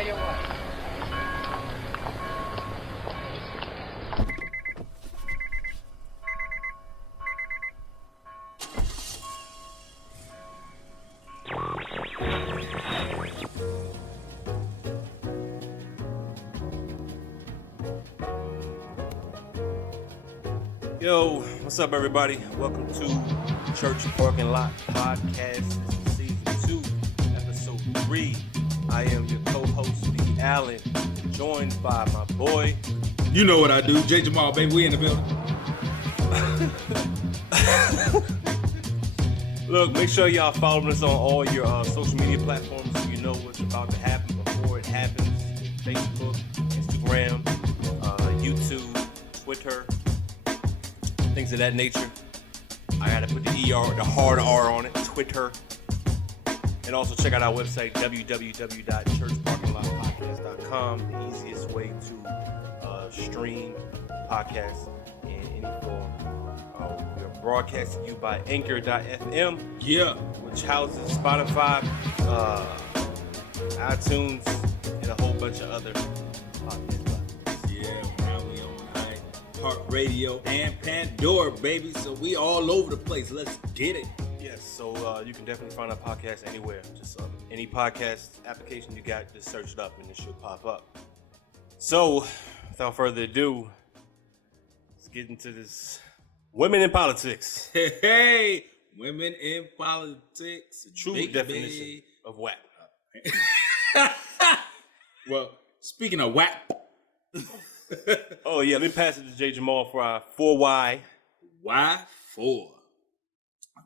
tell you what. Yo, what's up, everybody? Welcome to Church Parking Lot Podcast. This is Season 2, Episode 3. I am your co-host, B. Allen, joined by my boy. You know what I do, J. Jamal, baby. We in the building. Look, make sure y'all follow us on all your social media platforms so you know what's about to happen before it happens. Facebook, Instagram, YouTube, Twitter. Things of that nature. I gotta put the ER, the hard R on it, Twitter. And also check out our website, www.churchparkinglotpodcast.com, the easiest way to stream podcasts in any form. We are broadcasting you by Anchor.fm, which houses Spotify, iTunes, and a whole bunch of other podcasts. Heart Radio and Pandora, baby. So we all over the place. Let's get it. Yes, so you can definitely find our podcast anywhere. Just any podcast application you got, just search it up and it should pop up. So, without further ado, let's get into this women in politics. Hey, women in politics. The true definition of WAP. Well, speaking of WAP. Oh yeah, let me pass it to J. Jamal for our 4Y. Why 4?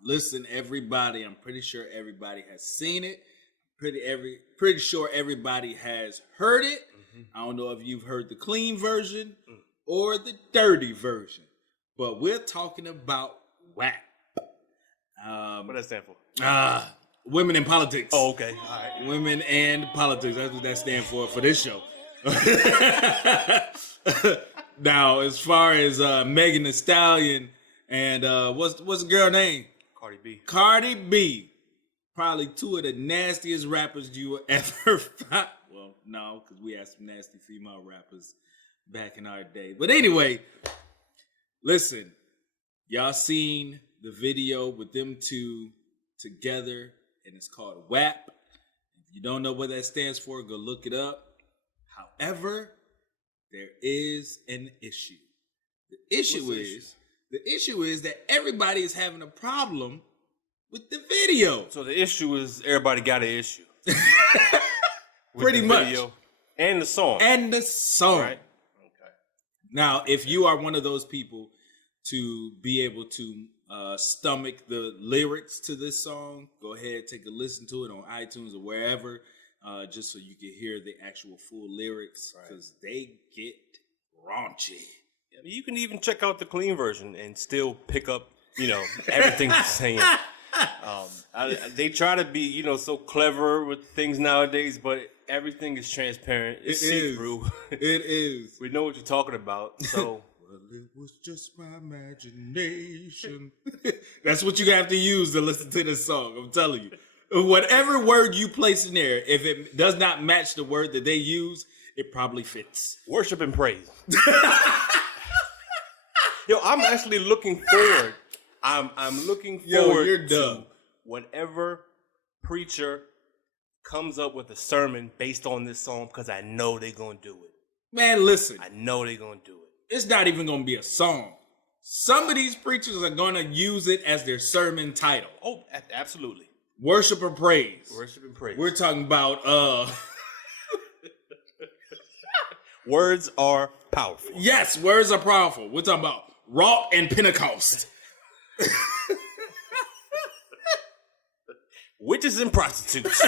Listen, everybody, I'm pretty sure everybody has seen it. Pretty sure everybody has heard it. Mm-hmm. I don't know if you've heard the clean version or the dirty version, but we're talking about WAP. What does that stand for? Women in politics. Oh, okay. All right. Women and politics. That's what that stands for this show. Now, as far as Megan Thee Stallion and what's the girl name? Cardi B. Cardi B. Probably two of the nastiest rappers you will ever find. Well, no, because we had some nasty female rappers back in our day. But anyway, listen, y'all seen the video with them two together, and it's called WAP. If you don't know what that stands for, go look it up. However, there is an issue. The issue is that everybody is having a problem with the video. So the issue is everybody got an issue. Pretty much. Video and the song. And the song. Right. Okay. Now, if you are one of those people to be able to stomach the lyrics to this song, go ahead, take a listen to it on iTunes or wherever. Just so you can hear the actual full lyrics, because they get raunchy. I mean, you can even check out the clean version and still pick up, everything he's saying. They try to be, so clever with things nowadays, but everything is transparent. It's see-through. It is. We know what you're talking about, so. Well, it was just my imagination. That's what you have to use to listen to this song, I'm telling you. Whatever word you place in there, if it does not match the word that they use, it probably fits. Worship and praise. Yo, I'm actually looking forward. I'm looking forward to whenever preacher comes up with a sermon based on this song, because I know they're going to do it. Man, listen. I know they're going to do it. It's not even going to be a song. Some of these preachers are going to use it as their sermon title. Oh, absolutely. Worship and praise. Worship and praise. We're talking about words are powerful. Yes, words are powerful. We're talking about rock and Pentecost. Witches and prostitutes.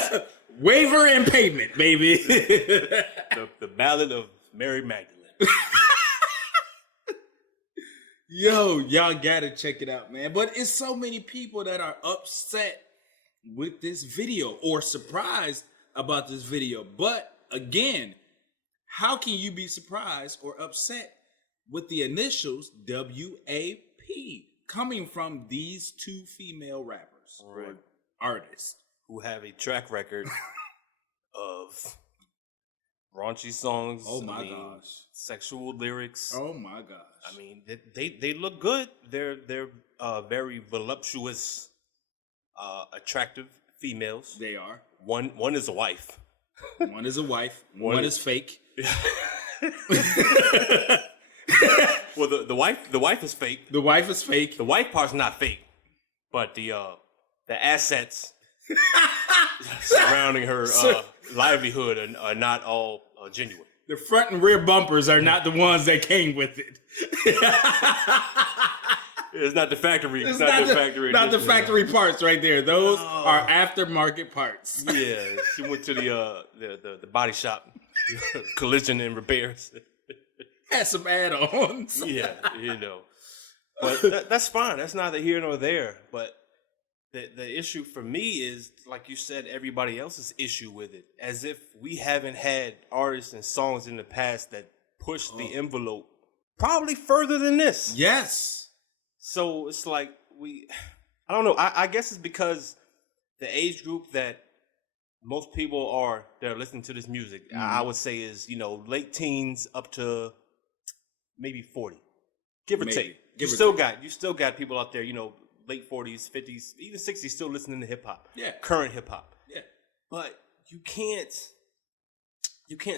Waver and pavement, baby. the ballad of Mary Magdalene. Yo, y'all gotta check it out, man. But it's so many people that are upset with this video or surprised about this video. But again, how can you be surprised or upset with the initials WAP coming from these two female rappers or artists who have a track record of raunchy songs. Oh my gosh. Sexual lyrics. Oh my gosh. I mean, they look good. They're very voluptuous, attractive females. They are. One is a wife. One is a wife. One is fake. Well, the wife is fake. The wife is fake. The wife part's not fake, but the assets surrounding her livelihood are not all genuine. The front and rear bumpers are not the ones that came with it. It's not the factory. It's not the factory. Not the factory parts right there. Those are aftermarket parts. Yeah, she went to the body shop, collision and repairs. Had some add-ons. Yeah, but that's fine. That's neither here nor there. But the issue for me is, like you said, everybody else's issue with it. As if we haven't had artists and songs in the past that push the envelope probably further than this. Yes. So it's like I don't know. I guess it's because the age group that most people that are listening to this music, I would say is, late teens up to maybe 40, give or take. You still got people out there, late 40s, 50s, even 60s still listening to hip hop. Yeah. Current hip hop. Yeah. But you can't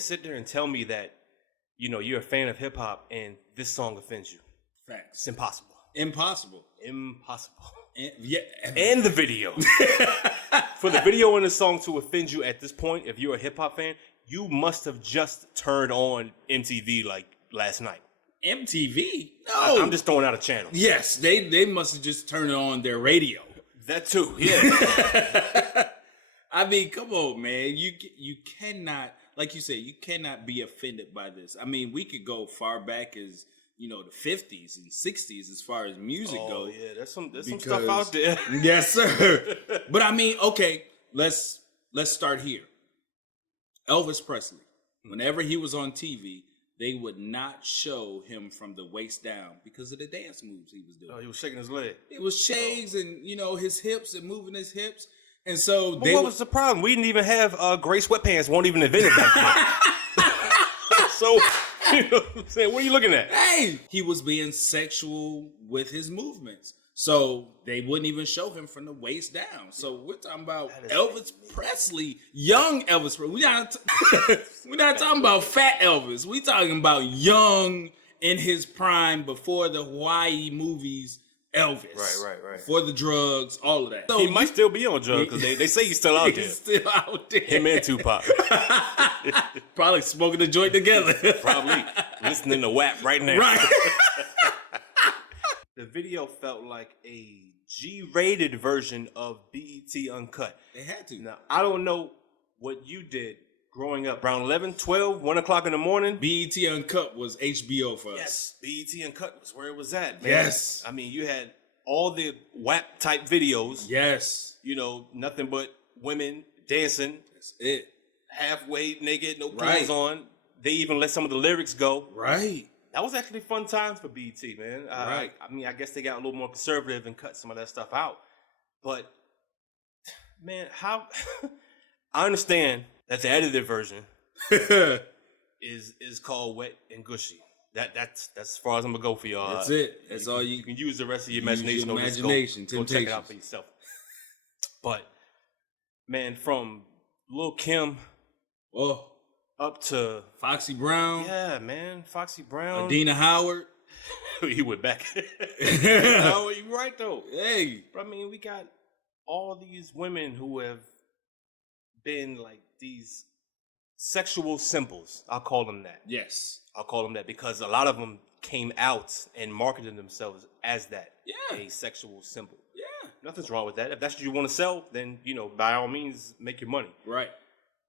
sit there and tell me that, you're a fan of hip hop and this song offends you. Facts. It's impossible. Impossible. And the video. For the video and the song to offend you at this point, if you're a hip hop fan, you must have just turned on MTV like last night. MTV? No. I'm just throwing out a channel. Yes, they must have just turned on their radio. That too, yeah. I mean, come on, man. You cannot, like you said, you cannot be offended by this. I mean, we could go far back as, the 50s and 60s as far as music goes. Oh, yeah, there's some stuff out there. Yes, sir. But I mean, okay, let's start here. Elvis Presley, whenever he was on TV, they would not show him from the waist down because of the dance moves he was doing. Oh, he was shaking his leg. It was shakes and, his hips and moving his hips. And so what was the problem? We didn't even have gray sweatpants. Won't even invent it back then. So, you know what I'm saying? What are you looking at? Hey! He was being sexual with his movements. So they wouldn't even show him from the waist down. So we're talking about Elvis Presley, young Elvis Presley. We're not talking about fat Elvis. We're talking about young in his prime before the Hawaii movies Elvis. Right. Before the drugs, all of that. So he might still be on drugs because they say he's still out there. He's still out there. Him and Tupac. Probably smoking a joint together. Probably. Listening to WAP right now. Right. The video felt like a G-rated version of BET Uncut. They had to. Now, I don't know what you did growing up. Around 11, 12, 1 o'clock in the morning. BET Uncut was HBO for us. Yes, BET Uncut was where it was at, man. Yes. I mean, you had all the WAP type videos. Yes. Nothing but women dancing. That's it. Halfway naked, no clothes on. They even let some of the lyrics go. Right. That was actually fun times for BET, man. Right. I mean, I guess they got a little more conservative and cut some of that stuff out. But, man, how... I understand that the edited version is called Wet and Gushy. That's as far as I'm going to go for y'all. That's it. That's all you can use the rest of your imagination. Go check it out for yourself. But, man, from Lil' Kim... up to Foxy Brown. Yeah, man. Foxy Brown. Adina Howard. He went back. No, you're right, though. Hey. But, I mean, we got all these women who have been like these sexual symbols. I'll call them that. Yes. I'll call them that because a lot of them came out and marketed themselves as that. Yeah. A sexual symbol. Yeah. Nothing's wrong with that. If that's what you want to sell, then, by all means, make your money. Right.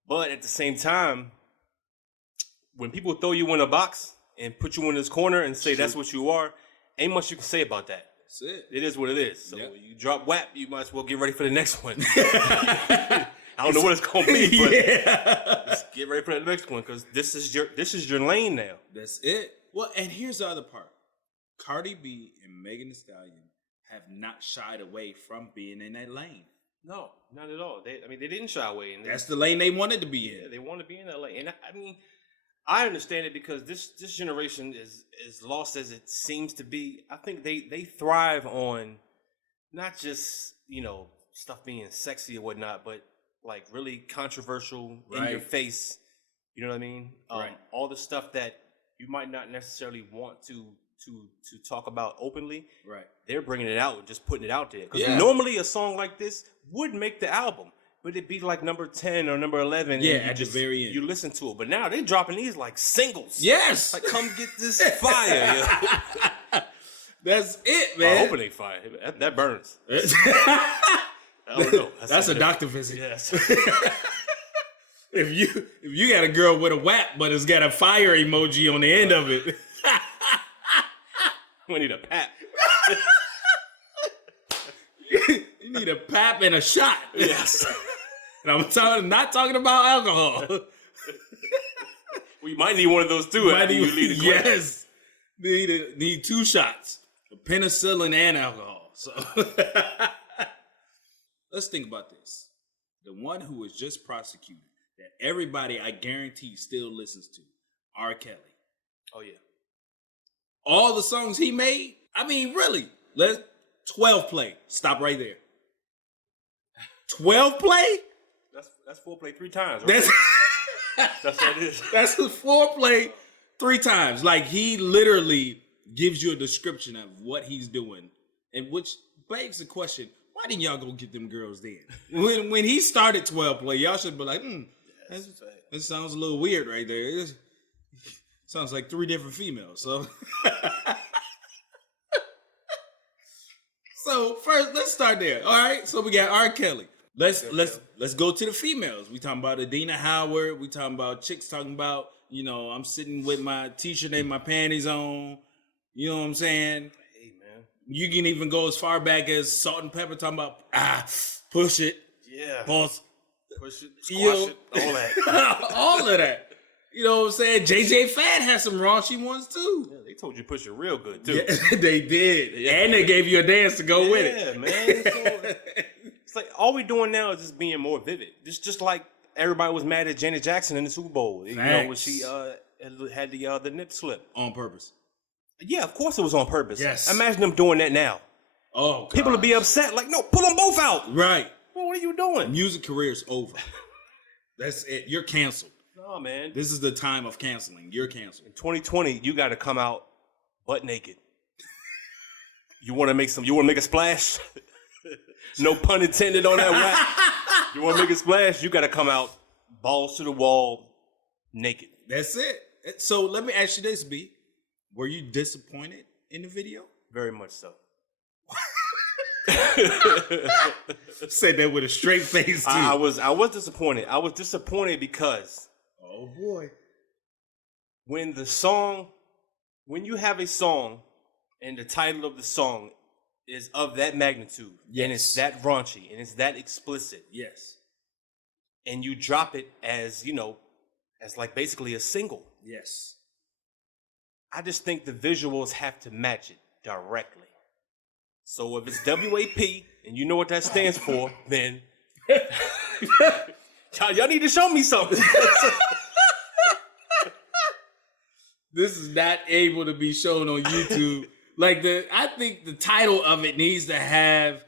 But at the same time, when people throw you in a box and put you in this corner and say that's what you are, ain't much you can say about that. That's it. It is what it is. So you drop WAP, you might as well get ready for the next one. I don't know what it's gonna be, but just get ready for the next one because this is your lane now. That's it. Well, and here's the other part: Cardi B and Megan Thee Stallion have not shied away from being in that lane. No, not at all. They didn't shy away. And that's the lane they wanted to be in. Yeah, they want to be in that lane. And I mean, I understand it because this generation is as lost as it seems to be. I think they thrive on not just, stuff being sexy or whatnot, but like really controversial, in your face. You know what I mean? Right. All the stuff that you might not necessarily want to talk about openly. Right. They're bringing it out and just putting it out there. Because normally a song like this would make the album, but it'd be like number 10 or number 11. Yeah, at the very end. You listen to it. But now they're dropping these like singles. Yes. Like, come get this fire. That's it, man. I hope it ain't fire. That burns. I don't know. That's a doctor visit. Yes. If you got a girl with a WAP, but it's got a fire emoji on the end of it. We need a pap. You need a pap and a shot. Yes. And I'm not talking about alcohol. We might need one of those too. Yes. Need 2 shots. Penicillin and alcohol. So let's think about this. The one who was just prosecuted, that everybody, I guarantee, still listens to, R. Kelly. Oh, yeah. All the songs he made, I mean, really, let's 12 play. Stop right there. 12 play? That's foreplay 3 times. Right? That's what it is. That's his foreplay 3 times. Like, he literally gives you a description of what he's doing, and which begs the question, why didn't y'all go get them girls then? When he started 12 play, y'all should be like, that sounds a little weird right there. It sounds like 3 different females. So, so first, let's start there. All right. So we got R. Kelly. Let's go to the females. We talking about Adina Howard. We talking about chicks talking about, I'm sitting with my t-shirt and my panties on. You know what I'm saying? Hey, man. You can even go as far back as Salt and Pepper talking about, push it. Yeah. Boss. Push it, squash it, all that. All of that. You know what I'm saying? JJ Fad had some raunchy ones too. Yeah, they told you to push it real good too. Yeah, they did. Yeah. And they gave you a dance to go with it. Yeah, man. So, it's like all we doing now is just being more vivid. Just like everybody was mad at Janet Jackson in the Super Bowl. When she had the nip slip. On purpose. Yeah, of course it was on purpose. Yes. Imagine them doing that now. Oh, God. People would be upset. Like, no, pull them both out. Right. Well, what are you doing? Music career's over. That's it. You're canceled. No, man. This is the time of canceling. You're canceled. In 2020, you got to come out butt naked. You want to make a splash? No pun intended on that rap. You want to make a splash? You got to come out balls to the wall, naked. That's it. So let me ask you this, B. Were you disappointed in the video? Very much so. Said that with a straight face too. I was disappointed. I was disappointed because, oh boy, when you have a song and the title of the song is of that magnitude, yes, and it's that raunchy and it's that explicit, yes, and you drop it as as like basically a single, yes, I just think the visuals have to match it directly. So if it's WAP and you know what that stands for, then y'all need to show me something. This is not able to be shown on YouTube. I think the title of it needs to have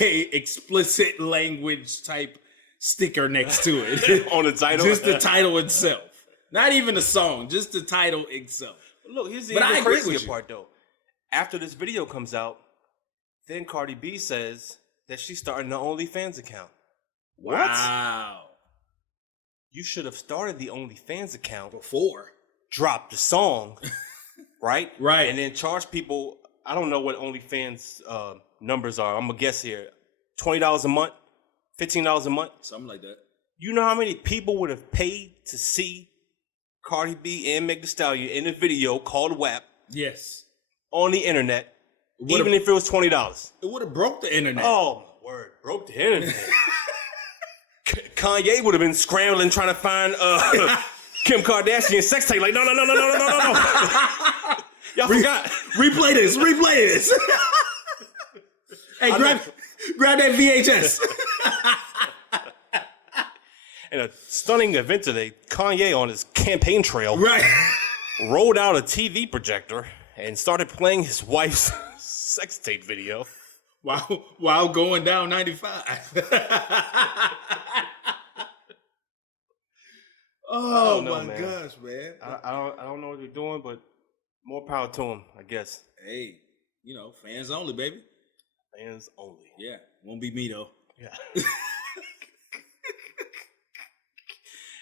a explicit language type sticker next to it. On the title? Just the title itself. Not even the song, just the title itself. Look, here's the even crazier part though. After this video comes out, then Cardi B says that she's starting the OnlyFans account. What? Wow. You should have started the OnlyFans account before. Dropped the song, right? Right. And then charge people, I don't know what OnlyFans numbers are. I'm going to guess here. $20 a month? $15 a month? Something like that. You know how many people would have paid to see Cardi B and Meg Thee Stallion in a video called WAP? Yes. On the internet. Even if it was $20. It would have broke the internet. Oh, my word. Broke the internet. Kanye would have been scrambling trying to find Kim Kardashian sex tape. Like, no. Y'all forgot. Replay this. Hey, grab that VHS. In a stunning event today, Kanye on his campaign trail Right. rolled out a TV projector and started playing his wife's sex tape video. While going down 95. Oh know, my man. gosh, man. I don't know what they're doing, but more power to him, I guess. Hey, you know, fans only, baby. Fans only. Yeah, won't be me though. Yeah.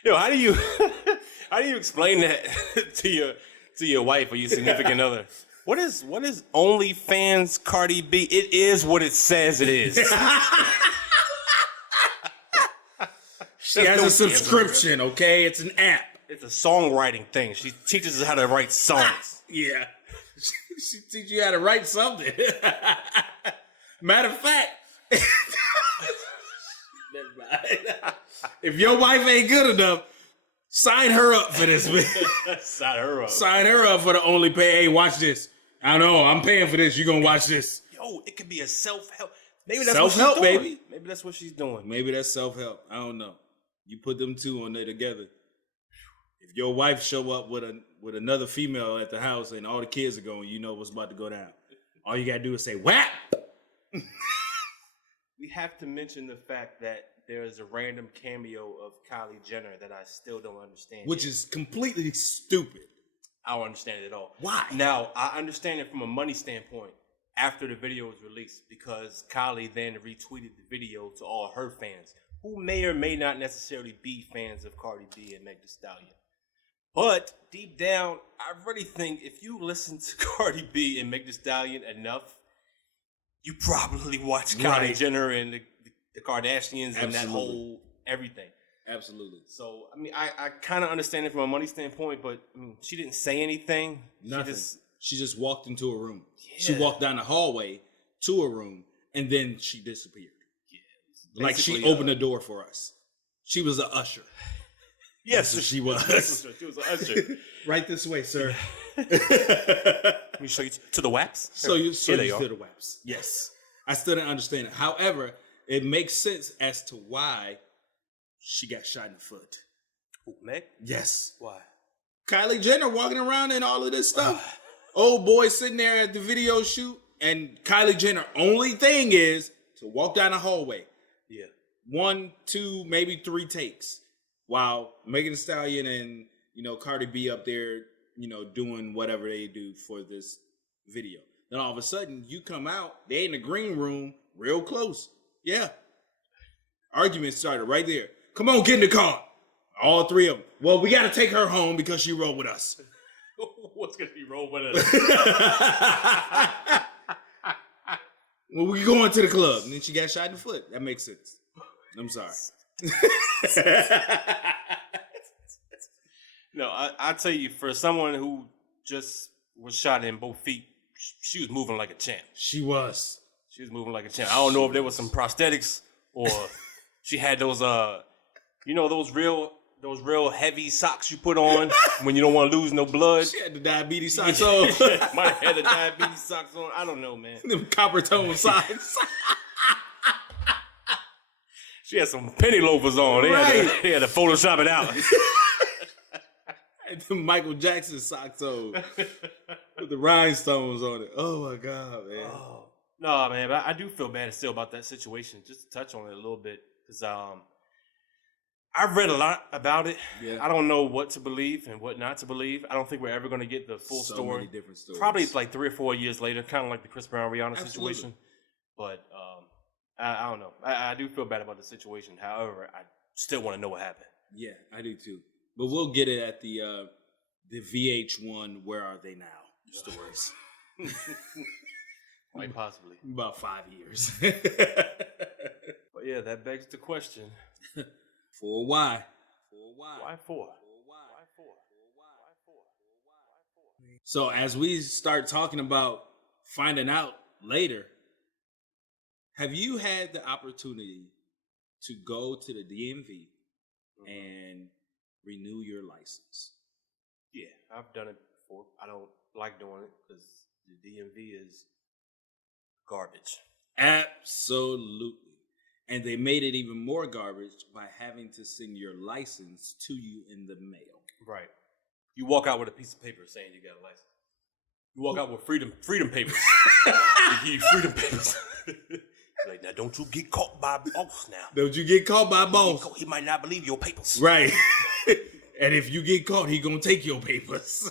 Yo, how do you explain that to your wife or your significant other? What is OnlyFans Cardi B? It is what it says it is. She has a subscription, okay? It's an app. It's a songwriting thing. She teaches us how to write songs. Yeah. She teach you how to write something. Matter of fact, if your wife ain't good enough, sign her up for this. Sign her up. Sign her up for the only pay. Hey, watch this. I know, I'm paying for this. You gonna watch this. Yo, it could be a self-help. Maybe that's Self-help, what she's doing. baby. Maybe that's what she's doing. Maybe that's self-help. I don't know. You put them two on there together. If your wife show up with another female at the house and all the kids are going, you know what's about to go down. All you gotta do is say WAP. We have to mention the fact that there is a random cameo of Kylie Jenner that I still don't understand. Which is completely stupid. I don't understand it at all. Why? Now, I understand it from a money standpoint after the video was released because Kylie then retweeted the video to all her fans who may or may not necessarily be fans of Cardi B and Meg Thee Stallion. But deep down, I really think if you listen to Cardi B and Meg Thee Stallion enough, you probably watch Kylie Jenner and the Kardashians and that whole everything. Absolutely. So, I mean, I kind of understand it from a money standpoint, but I mean, she didn't say anything. Nothing. She just walked into a room. Yeah. She walked down the hallway to a room, and then she disappeared. Yeah. Like she opened the door for us. She was an usher. Yes, she was. She was an usher. Right this way, sir. Let me show you to the WAPs. So you to the WAPs. Yes. I still didn't understand it. However, it makes sense as to why she got shot in the foot. Who, Meg? Yes. Why? Kylie Jenner walking around and all of this stuff. Old boy sitting there at the video shoot, and Kylie Jenner only thing is to walk down the hallway. Yeah. 1, 2, maybe 3 takes. While Megan Thee Stallion and, Cardi B up there, doing whatever they do for this video. Then all of a sudden, you come out, they in the green room, real close. Yeah. Argument started right there. Come on, get in the car. All 3 of them. Well, we got to take her home because she rode with us. What's going to be rode with us? Well, we going to the club. And then she got shot in the foot. That makes sense. I'm sorry. No, I tell you, for someone who just was shot in both feet, she was moving like a champ. She was. She was moving like a champ. I don't know if there was some prosthetics or she had those those real heavy socks you put on when you don't want to lose no blood. She had the diabetes socks on. Might have had the diabetes socks on. I don't know, man. Them copper tone socks. She had some penny loafers on. They had to Photoshop it out. And the Michael Jackson socks on with the rhinestones on it. Oh my God, man. Oh. No, man, but I do feel bad still about that situation. Just to touch on it a little bit, because I've read a lot about it. Yeah. I don't know what to believe and what not to believe. I don't think we're ever going to get the full so story. Many different stories. Probably like 3 or 4 years later, kind of like the Chris Brown Rihanna situation. But I don't know. I do feel bad about the situation. However, I still want to know what happened. Yeah, I do too. But we'll get it at the VH1 Where Are They Now stories. Quite possibly. About 5 years. But yeah, that begs the question. For why? Why for? So as we start talking about finding out later, have you had the opportunity to go to the DMV and renew your license? Yeah, I've done it before. I don't like doing it because the DMV is garbage. Absolutely. And they made it even more garbage by having to send your license to you in the mail. Right. You walk out with a piece of paper saying you got a license. You walk out with freedom papers. They give you freedom papers. Like, now don't you get caught by boss now. Don't you get caught by boss. He might not believe your papers. Right. And if you get caught, he gonna take your papers.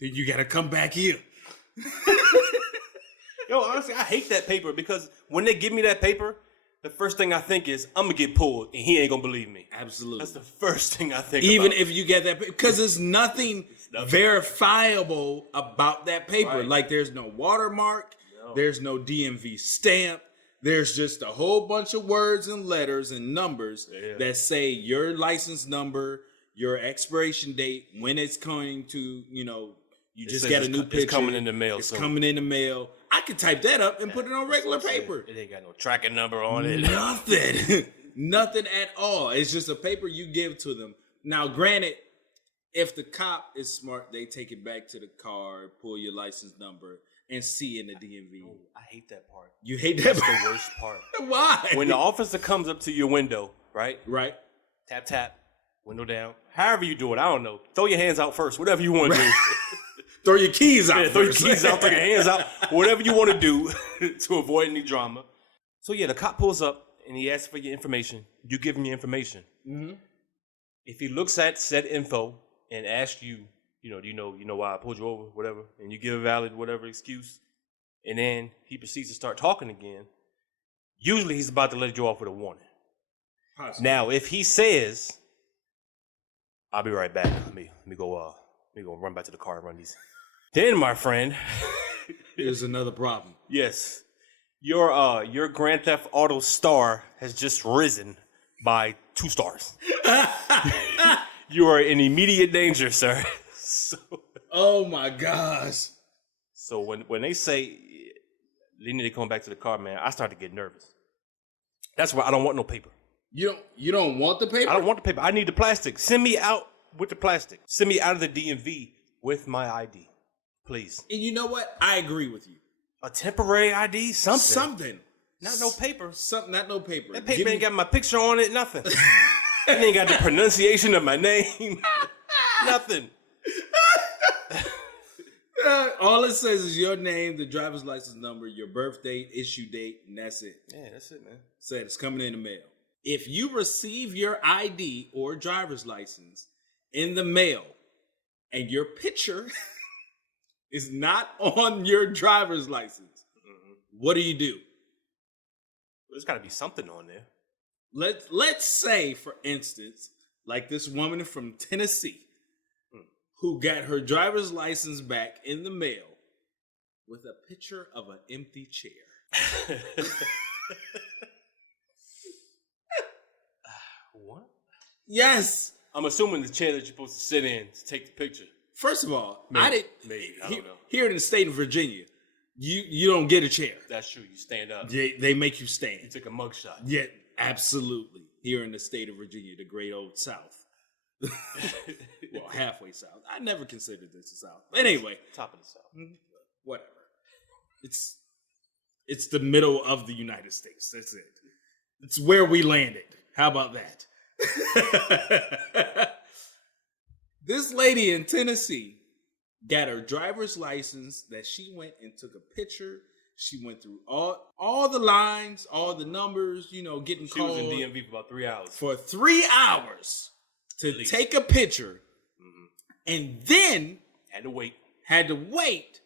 Then you gotta come back here. Yo, honestly, I hate that paper because when they give me that paper, the first thing I think is I'm gonna get pulled and he ain't gonna believe me. Absolutely. That's the first thing I think Even about. if you get that paper, because there's nothing verifiable about that paper. Right. Like there's no watermark, there's no DMV stamp. There's just a whole bunch of words and letters and numbers that say your license number, your expiration date, when it's coming to, you just got a new picture. It's coming in the mail. It's coming in the mail. I could type that up and put it on regular paper. It ain't got no tracking number on it. Nothing. Nothing at all. It's just a paper you give to them. Now, granted, if the cop is smart, they take it back to the car, pull your license number, and see in the DMV. I hate that part. You hate that part? That's the worst part. Why? When the officer comes up to your window, right? Right. Tap, tap, window down. However you do it, I don't know. Throw your hands out first, whatever you want to do. Throw your keys out. Yeah, throw your keys out, throw your hands out, whatever you want to do to avoid any drama. So yeah, the cop pulls up and he asks for your information. You give him your information. Mm-hmm. If he looks at said info and asks you, do you know why I pulled you over, whatever, and you give a valid whatever excuse, and then he proceeds to start talking again, usually he's about to let you off with a warning. Possibly. Now, if he says, "I'll be right back. Let me go run back to the car and run these," then, my friend, here's another problem. Yes, your Grand Theft Auto star has just risen by 2 stars. You are in immediate danger, sir. Oh my gosh. So when they say they need to come back to the car, man, I start to get nervous. That's why I don't want no paper. You don't want the paper? I don't want the paper. I need the plastic. Send me out with the plastic. Send me out of the DMV with my ID, please. And you know what? I agree with you. A temporary ID, something. Something. Not no paper. Something, not no paper. That paper ain't got my picture on it, nothing. It ain't got the pronunciation of my name. Nothing. All it says is your name, the driver's license number, your birth date, issue date, and that's it. Yeah, that's it, man. Said it's coming in the mail. If you receive your ID or driver's license in the mail and your picture is not on your driver's license, what do? There's got to be something on there. Let's say, for instance, like this woman from Tennessee who got her driver's license back in the mail with a picture of an empty chair. What? Yes. I'm assuming the chair that you're supposed to sit in to take the picture. First of all, maybe, I don't know. Here in the state of Virginia, you don't get a chair. That's true. You stand up. They make you stand. You take a mugshot. Yeah, absolutely. Here in the state of Virginia, the great old South. Well, halfway south. I never considered this the South. But anyway. Top of the South. Whatever. It's the middle of the United States. That's it. It's where we landed. How about that? This lady in Tennessee got her driver's license that she went and took a picture. She went through all the lines, all the numbers, getting called. She was in DMV for about 3 hours. For 3 hours to take a picture. And then had to wait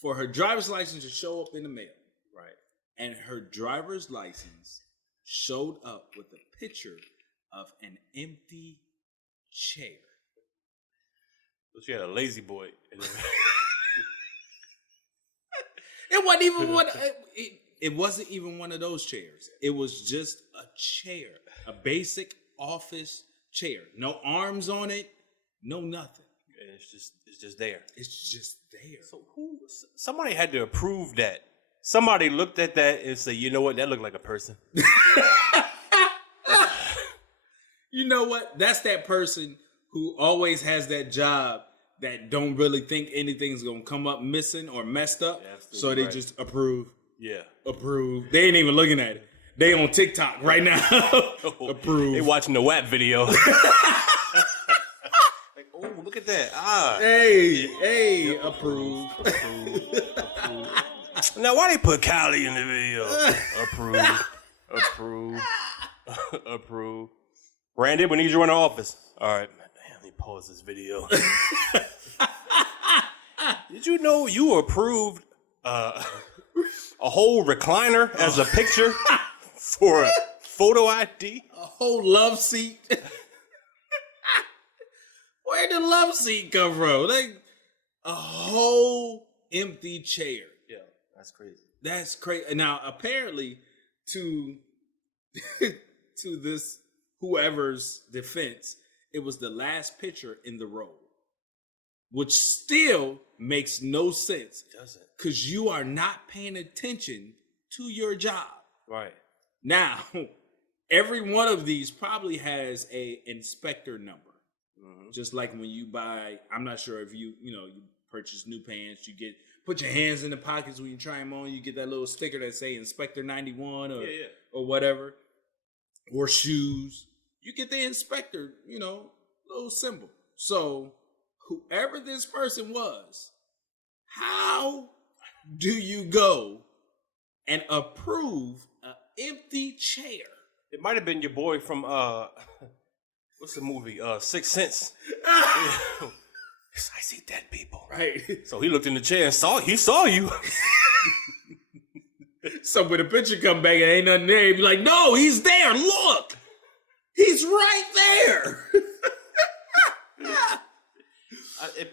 for her driver's license to show up in the mail. Right. And her driver's license showed up with a picture of an empty chair. So she had a lazy boy. It wasn't even one. It wasn't even one of those chairs. It was just a chair, a basic office chair. No arms on it, no nothing. And it's just there. It's just there. So somebody had to approve that. Somebody looked at that and said, "You know what? That looked like a person." You know what? That's that person who always has that job that don't really think anything's gonna come up missing or messed up, so they just approve. Yeah. Approved. They ain't even looking at it. They on TikTok right now. Approved. They watching the WAP video. Like, oh, look at that. Hey, approved. Now, why they put Kylie in the video? Approved. Brandon, we need you in the office. All right, man. Damn, let me pause this video. Did you know you approved a whole recliner as a picture for a photo ID? A whole love seat. Where'd the love seat come from? Like a whole empty chair. Yeah, that's crazy. That's crazy. Now, apparently, to this whoever's defense, it was the last picture in the row, which still makes no sense. It doesn't. Because you are not paying attention to your job. Right. Now, every one of these probably has a inspector number. Mm-hmm. Just like when you buy, I'm not sure if you purchase new pants, you put your hands in the pockets when you try them on, you get that little sticker that say Inspector 91 or whatever, or shoes. You get the inspector, little symbol. So whoever this person was, how do you go and approve an empty chair? It might have been your boy from what's the movie? Sixth Sense. I see dead people. Right. So he looked in the chair and he saw you. So when the picture come back and ain't nothing there, he'd be like, no, he's there. Look. He's right there.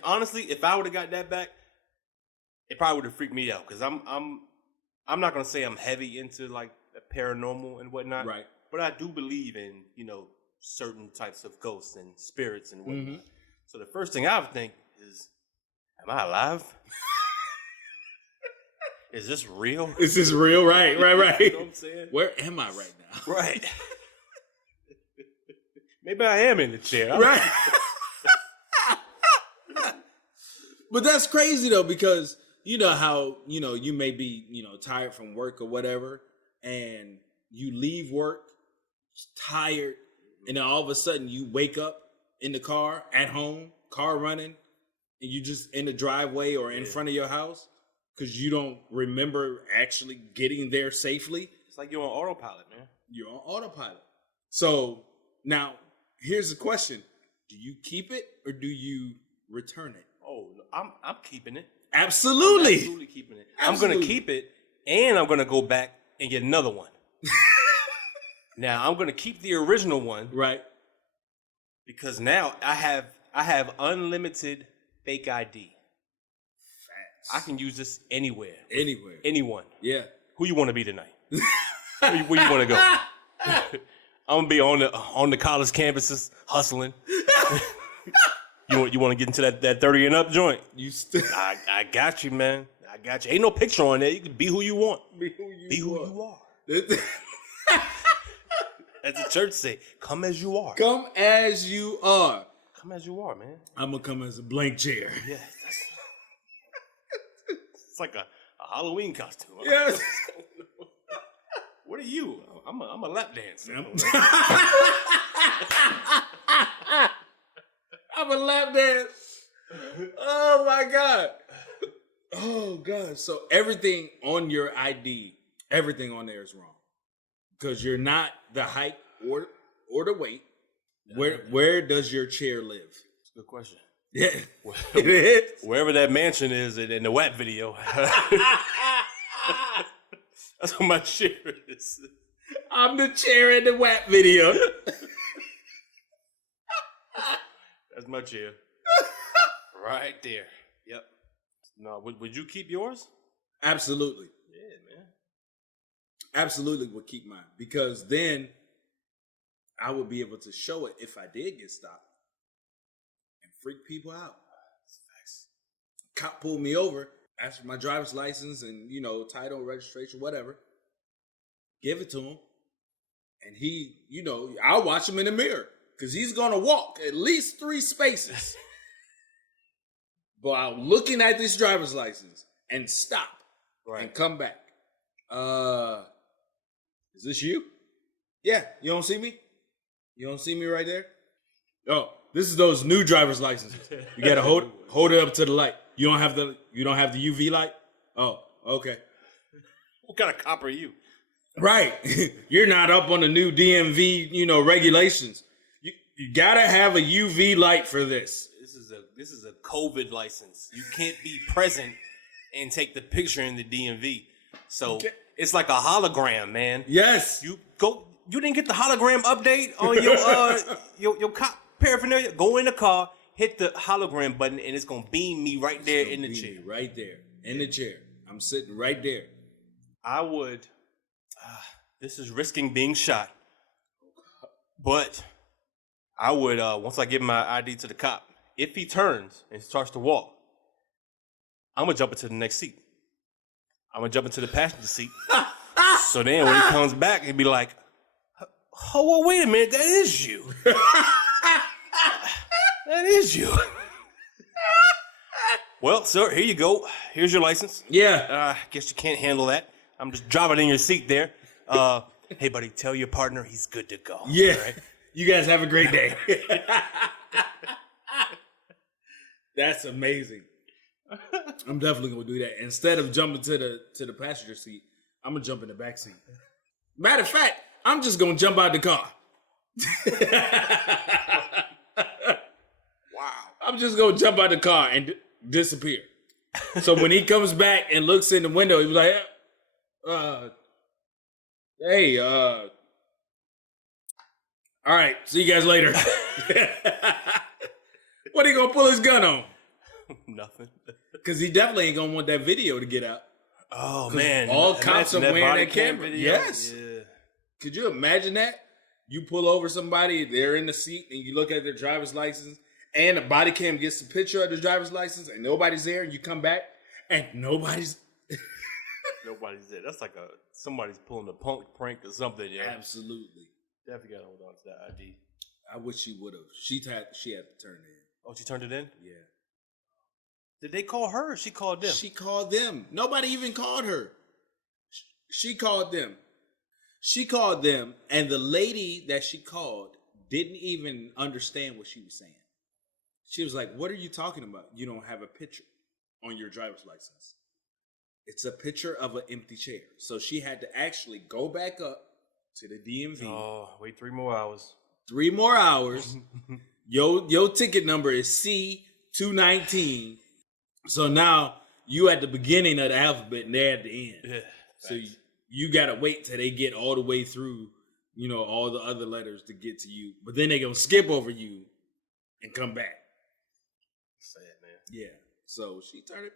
Honestly, if I would have got that back, it probably would have freaked me out. Because I'm not gonna say I'm heavy into like paranormal and whatnot. Right. But I do believe in, certain types of ghosts and spirits and whatnot. Mm-hmm. So the first thing I would think is, am I alive? Is this real? Is this real? Right. You know what I'm saying? Where am I right now? Right. Maybe I am in the chair. Right. But that's crazy though, because you know how, you may be, tired from work or whatever, and you leave work tired, and then all of a sudden you wake up in the car at home, car running, and you just in the driveway or in front of your house because you don't remember actually getting there safely. It's like you're on autopilot, man. You're on autopilot. So now here's the question: do you keep it or do you return it? Oh, I'm keeping it. Absolutely. I'm absolutely keeping it. Absolutely. I'm gonna keep it, and I'm gonna go back and get another one. Now I'm gonna keep the original one, right? Because now I have unlimited fake ID. Facts. I can use this anywhere. Anyone. Yeah. Who you want to be tonight? Where you want to go? I'm gonna be on the college campuses hustling. You want to get into that 30 and up joint? I got you, man. I got you. Ain't no picture on there. You can be who you want. Be who you are. As the church say, come as you are. Come as you are. Come as you are, man. I'm gonna come as a blank chair. Yeah, it's like a Halloween costume. Yes. What are you? I'm a lap dancer. I'm a lap dance. Oh my God. Oh God. So everything on your ID, everything on there is wrong. Because you're not the height or the weight. Where does your chair live? That's a good question. Yeah. It is. Wherever that mansion is in the WAP video. That's what my chair is. I'm the chair in the WAP video. That's my chair. Right there. Yep. No, would you keep yours? Absolutely. Yeah, man. Absolutely would keep mine. Because then I would be able to show it if I did get stopped and freak people out. Facts. Cop pulled me over, asked for my driver's license and, title, registration, whatever. Give it to him. And he, I'll watch him in the mirror. Because he's going to walk at least 3 spaces while looking at this driver's license and stop and come back. Is this you? Yeah, you don't see me? You don't see me right there? Oh, this is those new driver's licenses. You gotta hold it up to the light. You don't have the UV light? Oh, okay. What kind of cop are you? Right. You're not up on the new DMV, regulations. You gotta have a UV light for this. This is a COVID license. You can't be present and take the picture in the DMV. So it's like a hologram, man. Yes. You didn't get the hologram update on your cop paraphernalia? Go in the car, hit the hologram button, and it's gonna beam me right there in the chair. Right there. In the chair. I'm sitting right there. I would this is risking being shot. But I would once I give my ID to the cop, if he turns and starts to walk, I'm gonna jump into the next seat. I'm gonna jump into the passenger seat. So then when he comes back, he'd be like, oh, well, wait a minute, that is you. That is you. Well, sir, here you go. Here's your license. Yeah. Guess you can't handle that. I'm just dropping in your seat there. Hey, buddy, tell your partner he's good to go. Yeah. Right? You guys have a great day. That's amazing. I'm definitely gonna do that. Instead of jumping to the passenger seat, I'm gonna jump in the back seat. Matter of fact, I'm just gonna jump out the car. Wow. I'm just gonna jump out the car and disappear. So when he comes back and looks in the window, he's like, hey, all right, see you guys later. What are you gonna pull his gun on? Nothing. Because he definitely ain't gonna want that video to get out. Oh, man. All cops are wearing that camera. Video? Yes. Yeah. Could you imagine that? You pull over somebody, they're in the seat, and you look at their driver's license, and the body cam gets a picture of the driver's license, and nobody's there, and you come back, and nobody's there. That's like somebody's pulling a prank or something. Yeah. Absolutely. Definitely gotta hold on to that ID. I wish she would have. She had to turn it in. Oh, she turned it in? Yeah. Did they call her or she called them? She called them. Nobody even called her. She called them. She called them, and the lady that she called didn't even understand what she was saying. She was like, what are you talking about? You don't have a picture on your driver's license. It's a picture of an empty chair. So she had to actually go back up to the DMV. Oh, wait 3 more hours. 3 more hours. Your ticket number is C219. So now you at the beginning of the alphabet and they're at the end. Yeah. So you gotta wait till they get all the way through, all the other letters to get to you. But then they gonna skip over you and come back. Sad, man. Yeah. So she turned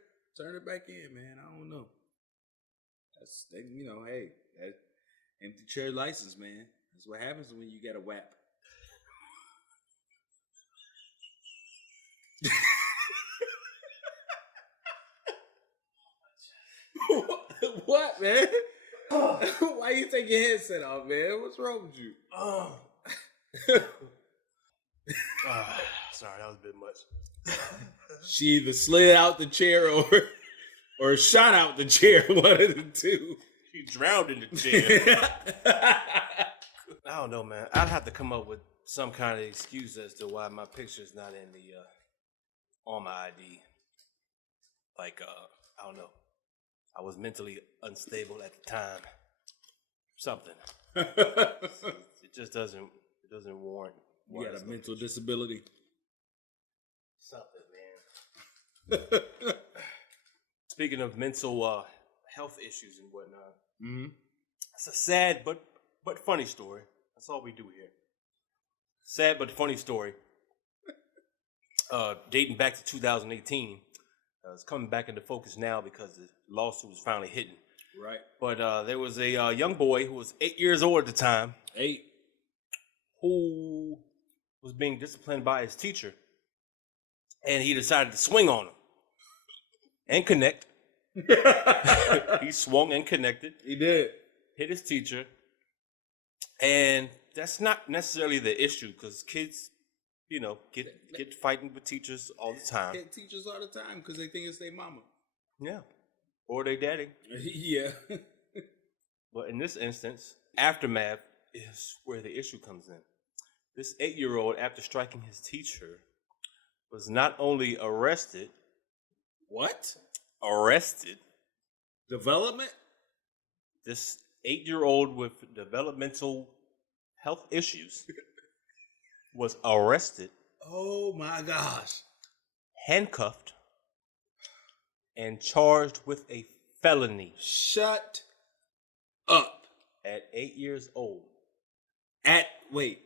it back in, man. I don't know. That's hey, that empty chair license, man. That's what happens when you got a WAP. What, man? Why you take your headset off, man? What's wrong with you? Sorry, that was a bit much. She either slid out the chair or shot out the chair, one of the two. She drowned in the chair. I don't know, man. I'd have to come up with some kind of excuse as to why my picture's not in the on my ID. Like, I don't know. I was mentally unstable at the time. Something. It just doesn't warrant. You got a mental disability. Something, man. Speaking of mental health issues and whatnot, it's a sad but funny story. That's all we do here. Sad but funny story. Dating back to 2018. It's coming back into focus now because the lawsuit was finally hitting. Right. But there was a young boy who was 8 years old at the time. 8. Who was being disciplined by his teacher. And he decided to swing on him. And connect. He swung and connected. He did. Hit his teacher. And that's not necessarily the issue because kids, get fighting with teachers all the time. Hit teachers all the time because they think it's their mama. Yeah. Or their daddy. Yeah. But in this instance, aftermath is where the issue comes in. This 8-year-old, after striking his teacher, was not only arrested. What? Arrested. Development? This 8-year-old with developmental health issues was arrested. Oh my gosh. Handcuffed and charged with a felony. Shut up. At 8 years old. Wait.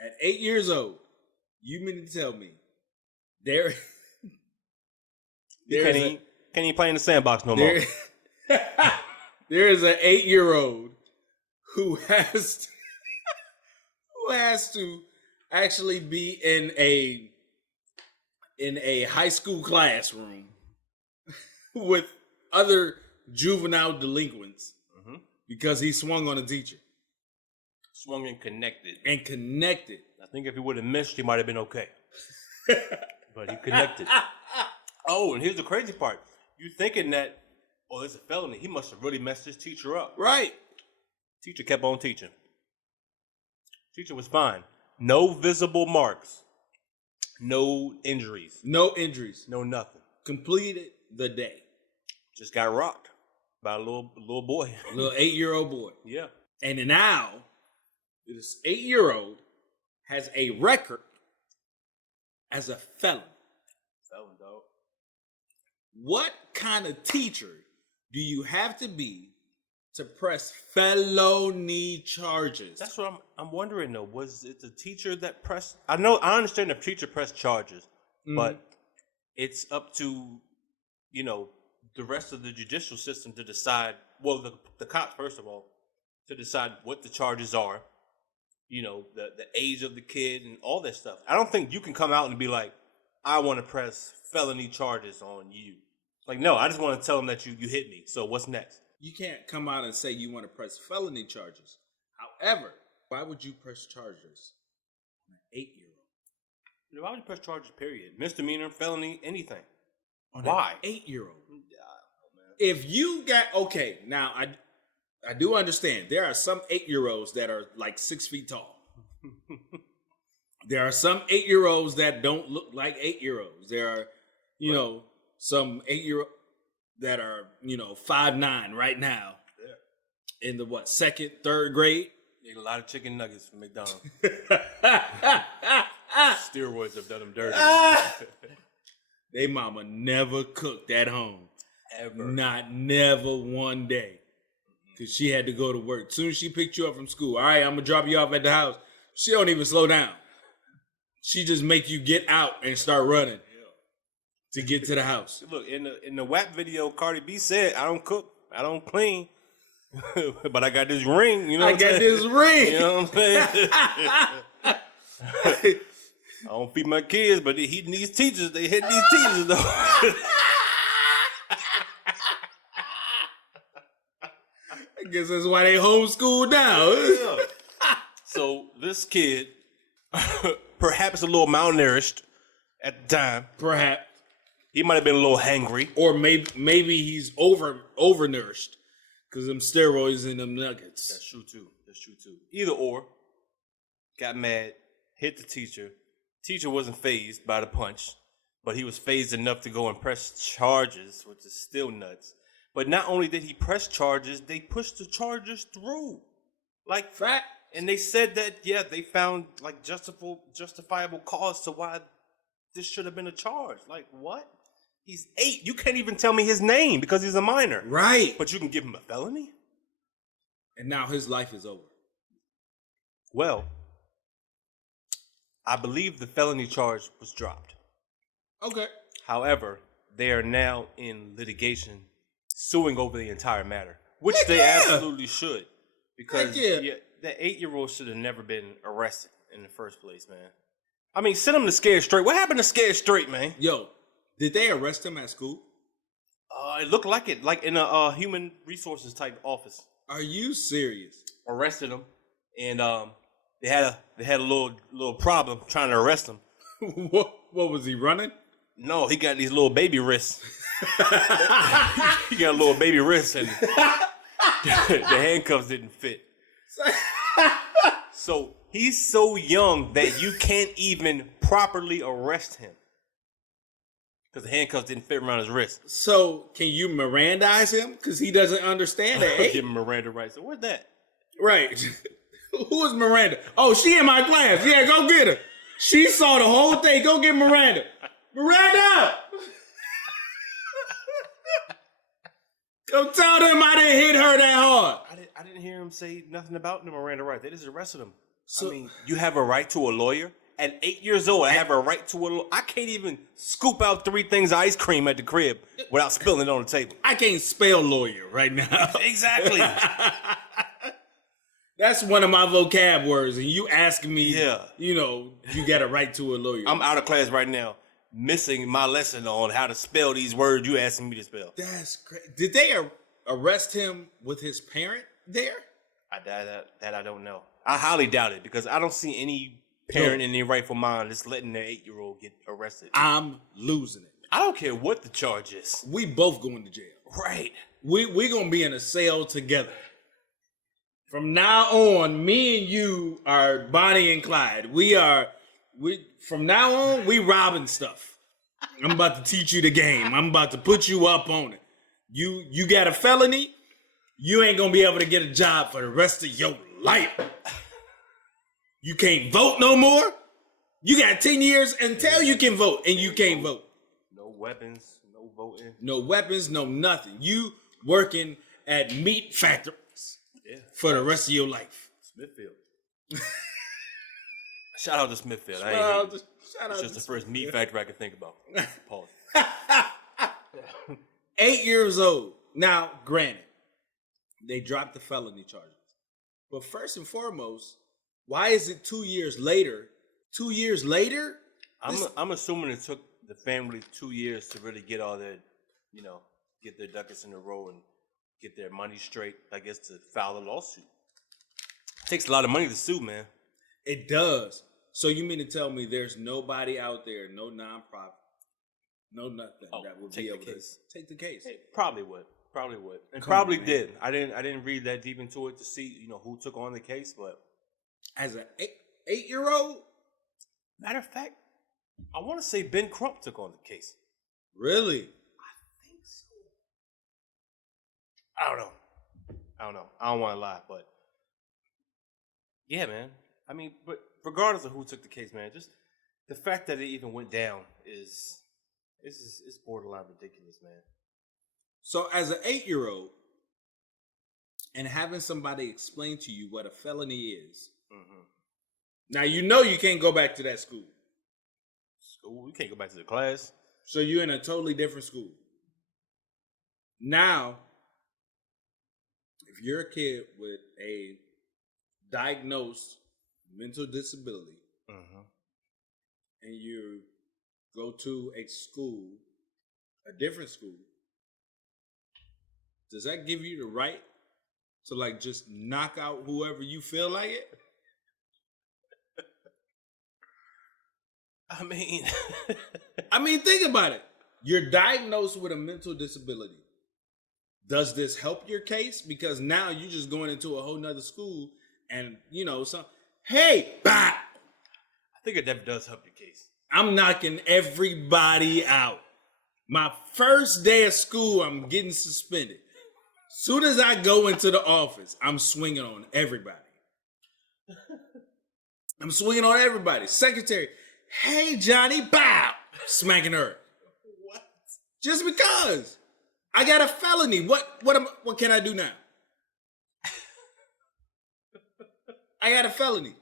At 8 years old, you mean to tell me there can't even play in the sandbox no more. There is an 8-year-old who has to actually be in a high school classroom with other juvenile delinquents because he swung on a teacher. Swung and connected. I think if he would have missed, he might have been okay. But he connected. Oh, and here's the crazy part. You thinking that, oh, it's a felony. He must have really messed his teacher up. Right. Teacher kept on teaching. Teacher was fine. No visible marks. No injuries. No injuries. No nothing. Completed the day. Just got rocked by a little boy. A little 8-year-old boy. Yeah. And now, this 8-year-old has a record as a felon. Felon, dog. What kind of teacher do you have to be to press felony charges? That's what I'm wondering though. Was it the teacher that pressed? I understand the teacher pressed charges, but it's up to, the rest of the judicial system to decide. Well, the cops first of all, to decide what the charges are. The age of the kid and all that stuff. I don't think you can come out and be like, I want to press felony charges on you. Like, no, I just want to tell them that you hit me. So what's next? You can't come out and say you want to press felony charges. However, why would you press charges on an 8-year-old? Why would you press charges, period? Misdemeanor, felony, anything. On why? An 8-year-old. If you got, okay, now I do understand. There are some 8-year-olds that are like 6 feet tall. There are some 8-year-olds that don't look like 8-year-olds. There are, some 8-year-olds that are, 5'9" right now. Yeah. In the second, third grade? Ate a lot of chicken nuggets from McDonald's. Steroids have done them dirty. They mama never cooked at home. Ever. Never one day. Because she had to go to work. Soon as she picked you up from school, all right, I'm going to drop you off at the house. She don't even slow down. She just make you get out and start running to get to the house. Look, in the WAP video, Cardi B said, I don't cook, I don't clean, but I got this ring, I got this ring. You know what I'm saying? I don't feed my kids, but they hitting these teachers. They hitting these teachers, though. I guess that's why they homeschool now. Yeah. So this kid, perhaps a little malnourished at the time. Perhaps. He might have been a little hangry. Or maybe he's overnourished because them steroids and them nuggets. That's true too. Either or. Got mad, hit the teacher. Teacher wasn't fazed by the punch, but he was fazed enough to go and press charges, which is still nuts. But not only did he press charges, they pushed the charges through. Like, fact. And they said that, they found like justifiable cause to why this should have been a charge. Like, what? He's 8. You can't even tell me his name because he's a minor. Right. But you can give him a felony? And now his life is over. Well, I believe the felony charge was dropped. Okay. However, they are now in litigation suing over the entire matter, which they absolutely should. Because the 8-year-old should have never been arrested in the first place, man. I mean, send him to Scared Straight. What happened to Scared Straight, man? Yo, did they arrest him at school? It looked like it, like in a human resources type office. Are you serious? Arrested him, and they had a little problem trying to arrest him. What was he running? No, he got these little baby wrists. He got a little baby wrist, and the handcuffs didn't fit. So he's so young that you can't even properly arrest him because the handcuffs didn't fit around his wrist. So can you Mirandize him? Because he doesn't understand that. Give him Miranda rights. So what's that? Right. Who is Miranda? Oh, she in my class. Yeah, go get her. She saw the whole thing. Go get Miranda. Miranda! Don't tell them I didn't hit her that hard. I didn't hear him say nothing about the Miranda rights. They just arrested him. So, I mean, you have a right to a lawyer? At 8 years old, I have a right to a lawyer. I can't even scoop out 3 things of ice cream at the crib without spilling it on the table. I can't spell lawyer right now. Exactly. That's one of my vocab words, and you asking me, Yeah. you know, you got a right to a lawyer. I'm out of class right now, missing my lesson on how to spell these words you asking me to spell. That's crazy. Did they arrest him with his parent there? That I don't know. I highly doubt it because I don't see any parent in their rightful mind just letting their 8-year-old get arrested. I'm losing it. I don't care what the charge is. We both going to jail. Right. We gonna be in a cell together. From now on, me and you are Bonnie and Clyde. From now on, we robbing stuff. I'm about to teach you the game. I'm about to put you up on it. You got a felony, you ain't gonna be able to get a job for the rest of your life. You can't vote no more. You got 10 years until you can vote, and you can't vote. No weapons, no voting. No weapons, no nothing. You working at meat factories for the rest of your life. Smithfield. Shout out to Smithfield. It's just the first meat factory I can think about. Pause. 8 years old. Now, granted, they dropped the felony charges. But first and foremost, why is it 2 years later? 2 years later? I'm assuming it took the family 2 years to really get all their, get their ducats in a row and get their money straight, I guess, to file a lawsuit. It takes a lot of money to sue, man. It does. So you mean to tell me there's nobody out there, no nonprofit, no nothing that would be able to take the case? Hey, probably would, and probably did. I didn't read that deep into it to see, who took on the case, but as an 8-year-old, matter of fact, I want to say Ben Crump took on the case. Really? I think so. I don't know. I don't want to lie, but yeah, man. I mean, but regardless of who took the case, man, just the fact that it even went down is borderline ridiculous, man. So as an 8-year-old, and having somebody explain to you what a felony is, now you can't go back to that school. You can't go back to the class. So you're in a totally different school. Now, if you're a kid with a diagnosed mental disability, and you go to a school, a different school, does that give you the right to just knock out whoever you feel like it? I mean, think about it. You're diagnosed with a mental disability. Does this help your case? Because now you're just going into a whole nother school and, hey, bah! I think it definitely does help your case. I'm knocking everybody out. My first day of school, I'm getting suspended. Soon as I go into the office, I'm swinging on everybody. Secretary, hey, Johnny, bow! Smacking her. What? Just because. I got a felony. What can I do now? I got a felony.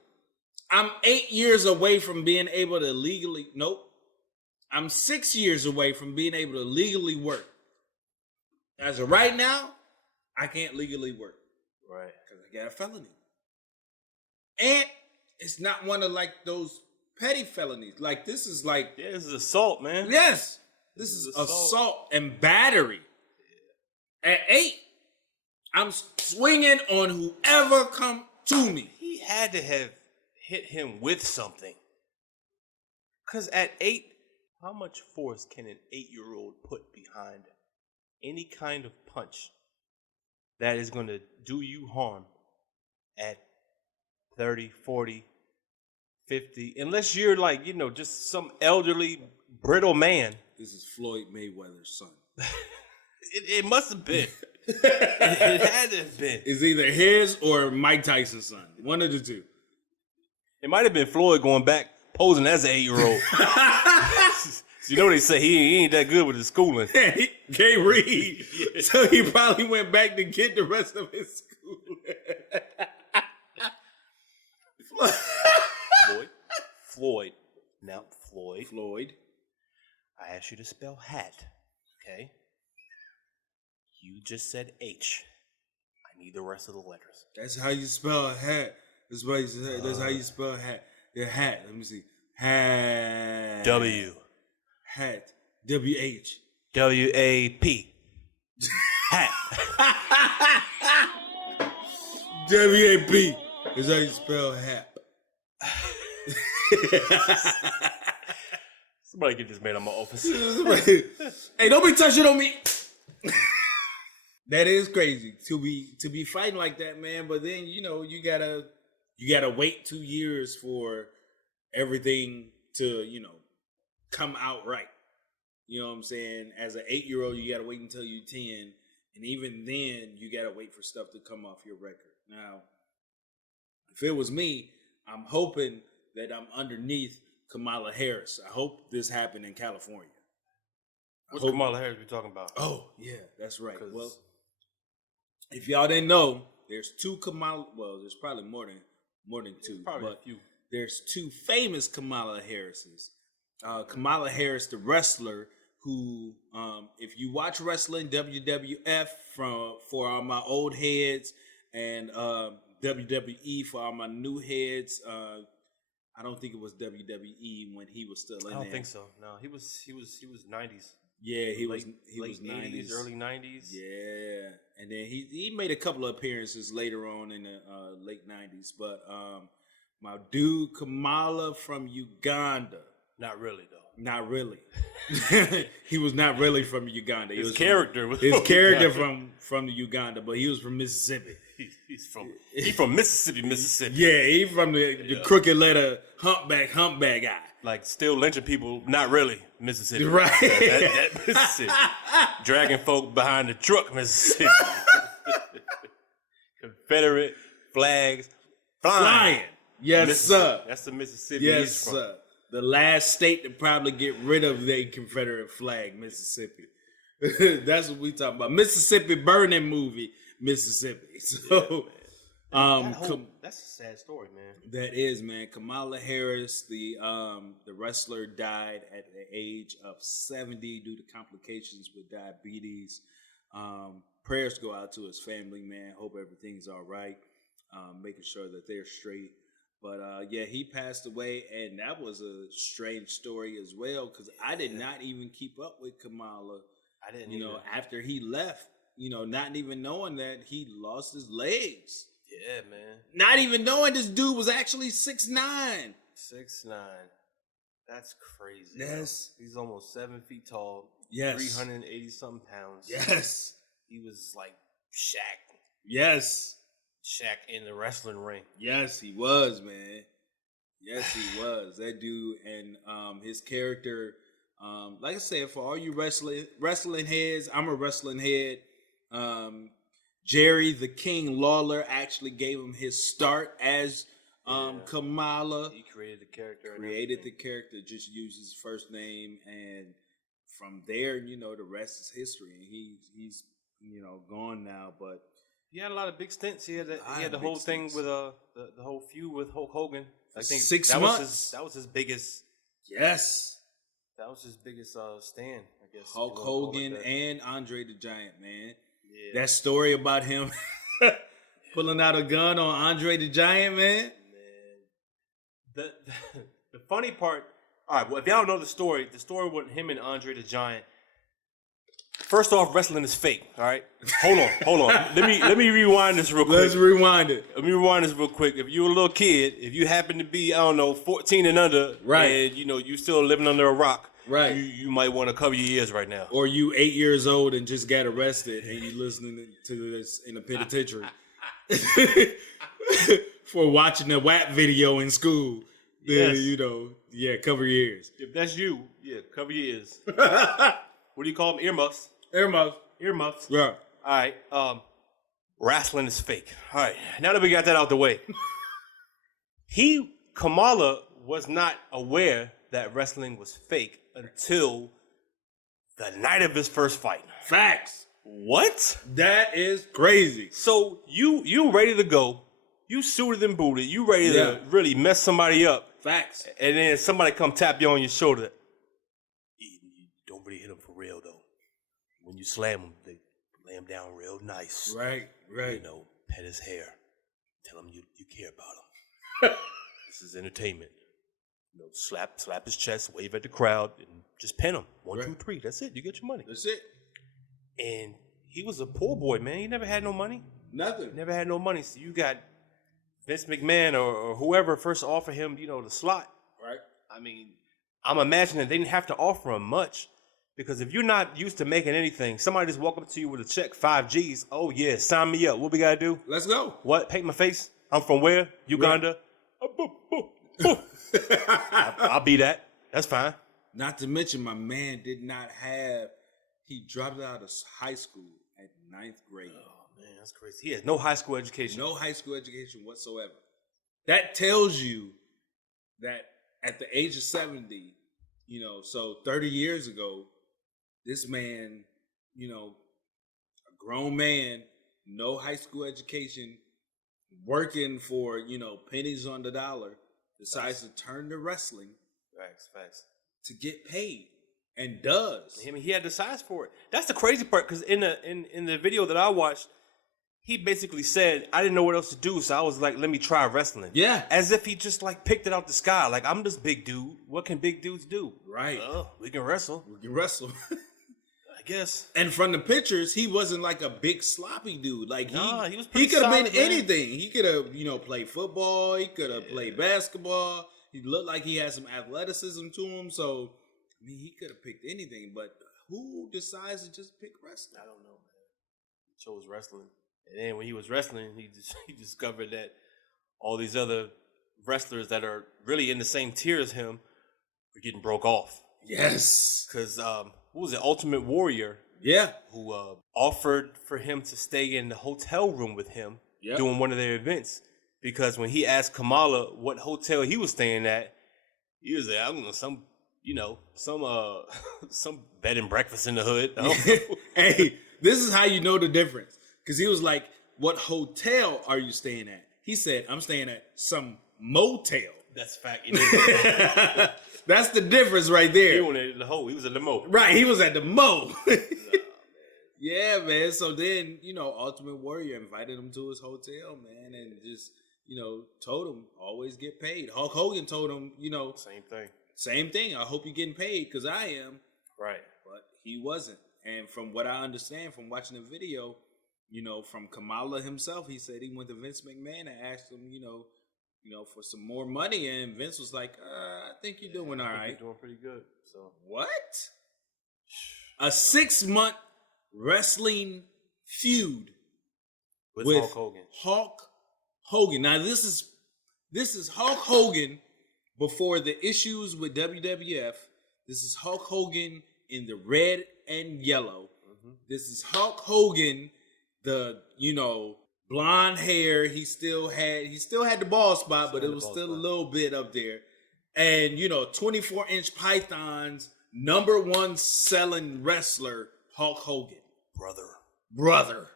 I'm 8 years away from being able to legally, I'm 6 years away from being able to legally work. As of right now, I can't legally work. Right. Because I got a felony. And it's not one of those petty felonies. This is this is assault, man. Yes. This is assault and battery. Yeah. At 8, I'm swinging on whoever come to me. He had to have hit him with something. Because at 8, how much force can an 8-year-old put behind any kind of punch? that is going to do you harm at 30, 40, 50, unless you're like, just some elderly, brittle man. This is Floyd Mayweather's son. It must have been. It had to have been. It's either his or Mike Tyson's son. One of the two. It might have been Floyd going back, posing as an 8-year-old. They say he ain't that good with his schooling. Yeah, he can't read. Yeah. So he probably went back to get the rest of his schooling. Floyd. Now, Floyd. Floyd. I asked you to spell hat, okay? You just said H. I need the rest of the letters. That's how you spell a hat. That's how you spell a hat. The hat. Let me see. Hat. W. Hat. W-H. W-A-P. Hat. W-A-P. That's how you spell hat. Somebody get this man out my office. Hey, don't be touching on me. That is crazy to be fighting like that, man. But then you gotta wait 2 years for everything to come out right. You know what I'm saying? As an 8-year-old, you gotta wait until you're 10, and even then, you gotta wait for stuff to come off your record. Now, if it was me, I'm hoping that I'm underneath Kamala Harris. I hope this happened in California. What's Kamala Harris we talking about? Oh, yeah, that's right. Well, if y'all didn't know, there's two Kamala. Well, there's probably more than two, probably but a few. There's two famous Kamala Harrises. Kamala Harris, the wrestler, who, if you watch wrestling, WWF for all my old heads, and WWE for all my new heads. I don't think it was WWE when he was still in there. I don't think so. No, he was 90s. Yeah, he was late 90s, early 90s. Yeah, and then he made a couple of appearances later on in the late 90s. But my dude Kamala from Uganda. Not really though. Not really. He was not really from Uganda. His character from the Uganda, but he was from Mississippi. He's from Mississippi. Yeah, he's from the crooked letter humpback guy. Like still lynching people, not really Mississippi. Right. That Mississippi. Dragging folk behind the truck, Mississippi. Confederate flags flying. Yes, sir. That's the Mississippi. Yes, sir. The last state to probably get rid of the Confederate flag, Mississippi. That's what we talking about. Mississippi Burning movie, Mississippi. So, that's a sad story, man. That is, man. Kamala Harris, the wrestler, died at the age of 70 due to complications with diabetes. Prayers go out to his family, man. Hope everything's all right. Making sure that they're straight. But he passed away, and that was a strange story as well because I did not even keep up with Kamala. I didn't, either. After he left, not even knowing that he lost his legs. Yeah, man. Not even knowing this dude was actually 6'9". 6'9". That's crazy. Yes. Bro. He's almost 7 feet tall. Yes. 380 something pounds. Yes. He was like Shaq. Yes. Shaq in the wrestling ring. Yes, he was, man. Yes, he was. That dude and his character, like I said, for all you wrestling heads, I'm a wrestling head. Jerry the King Lawler actually gave him his start as Kamala. He created the character. Just used his first name, and from there, the rest is history. And he's gone now, but. He had a lot of big stints. He had the whole thing with the whole feud with Hulk Hogan. I think 6 months. That was his biggest. Yes. That was his biggest stand, I guess. Hulk Hogan and Andre the Giant, man. Yeah. That story about him pulling out a gun on Andre the Giant, man. The funny part. All right. Well, if y'all don't know the story with him and Andre the Giant. First off, wrestling is fake. All right, hold on. Let me rewind this real quick. Let's rewind it. Let me rewind this real quick. If you're a little kid, if you happen to be 14 and under, right, and you still living under a rock, Right. you might want to cover your ears right now. Or you 8 years old and just got arrested and you listening to this in a penitentiary for watching a WAP video in school. Then, Yes. cover your ears. If that's you, cover your ears. What do you call them? Earmuffs. Earmuffs. Yeah. All right. Wrestling is fake. All right. Now that we got that out the way, Kamala was not aware that wrestling was fake until the night of his first fight. Facts. What? That is crazy. So you ready to go? You suited and booted. You ready to really mess somebody up? Facts. And then somebody come tap you on your shoulder. You don't really hit him for real though. When you slam him, they lay him down real nice. Right. Pet his hair. Tell him you care about him. This is entertainment. Slap his chest, wave at the crowd, and just pin him. 1, 2, 3. That's it. You get your money. That's it. And he was a poor boy, man. He never had no money. Nothing. Never had no money. So you got Vince McMahon or whoever first offered him, the slot. Right. I mean, I'm imagining they didn't have to offer him much. Because if you're not used to making anything, somebody just walk up to you with a check, 5 G's. Oh, yeah, sign me up. What we got to do? Let's go. What? Paint my face? I'm from where? Uganda? Right. I'll be that. That's fine. Not to mention, my man he dropped out of high school at 9th grade. Oh, man, that's crazy. He has no high school education. No high school education whatsoever. That tells you that at the age of 70, so 30 years ago, this man, a grown man, no high school education, working for, pennies on the dollar, decides to turn to wrestling. Facts. To get paid. And does. I mean, he had the size for it. That's the crazy part, because in the video that I watched, he basically said, I didn't know what else to do, so I was like, let me try wrestling. Yeah. As if he just picked it out the sky. Like, I'm this big dude. What can big dudes do? Right. We can wrestle. I guess. And from the pictures, he wasn't like a big sloppy dude. Like he was he could have been solid, man. anything. He could have, played football. He could have played basketball. He looked like he had some athleticism to him. So, I mean, he could have picked anything. But who decides to just pick wrestling? I don't know, man. He chose wrestling. And then when he was wrestling, he discovered that all these other wrestlers that are really in the same tier as him were getting broke off. Yes. Because, what was it, Ultimate Warrior? Yeah. Who offered for him to stay in the hotel room with him doing one of their events. Because when he asked Kamala what hotel he was staying at, he was like, I'm going to some bed and breakfast in the hood. Hey, this is how you know the difference. Because he was like, what hotel are you staying at? He said, I'm staying at some motel. That's fact. That's the difference right there. He wasn't at the Ho. He was at the Mo. Right, he was at the Mo. Yeah, man. So then, Ultimate Warrior invited him to his hotel, man, and just, told him, always get paid. Hulk Hogan told him, same thing. I hope you're getting paid because I am. Right. But he wasn't. And from what I understand from watching the video, from Kamala himself, he said he went to Vince McMahon and asked him, for some more money, and Vince was like, I think you're doing all right. You're doing pretty good. So what? A 6-month wrestling feud with Hulk Hogan. Hulk Hogan. Now this is Hulk Hogan before the issues with WWF. This is Hulk Hogan in the red and yellow. Mm-hmm. This is Hulk Hogan, the blonde hair. He still had the bald spot, but it was still a little bit up there. And 24-inch pythons, #1 selling wrestler, Hulk Hogan. Brother.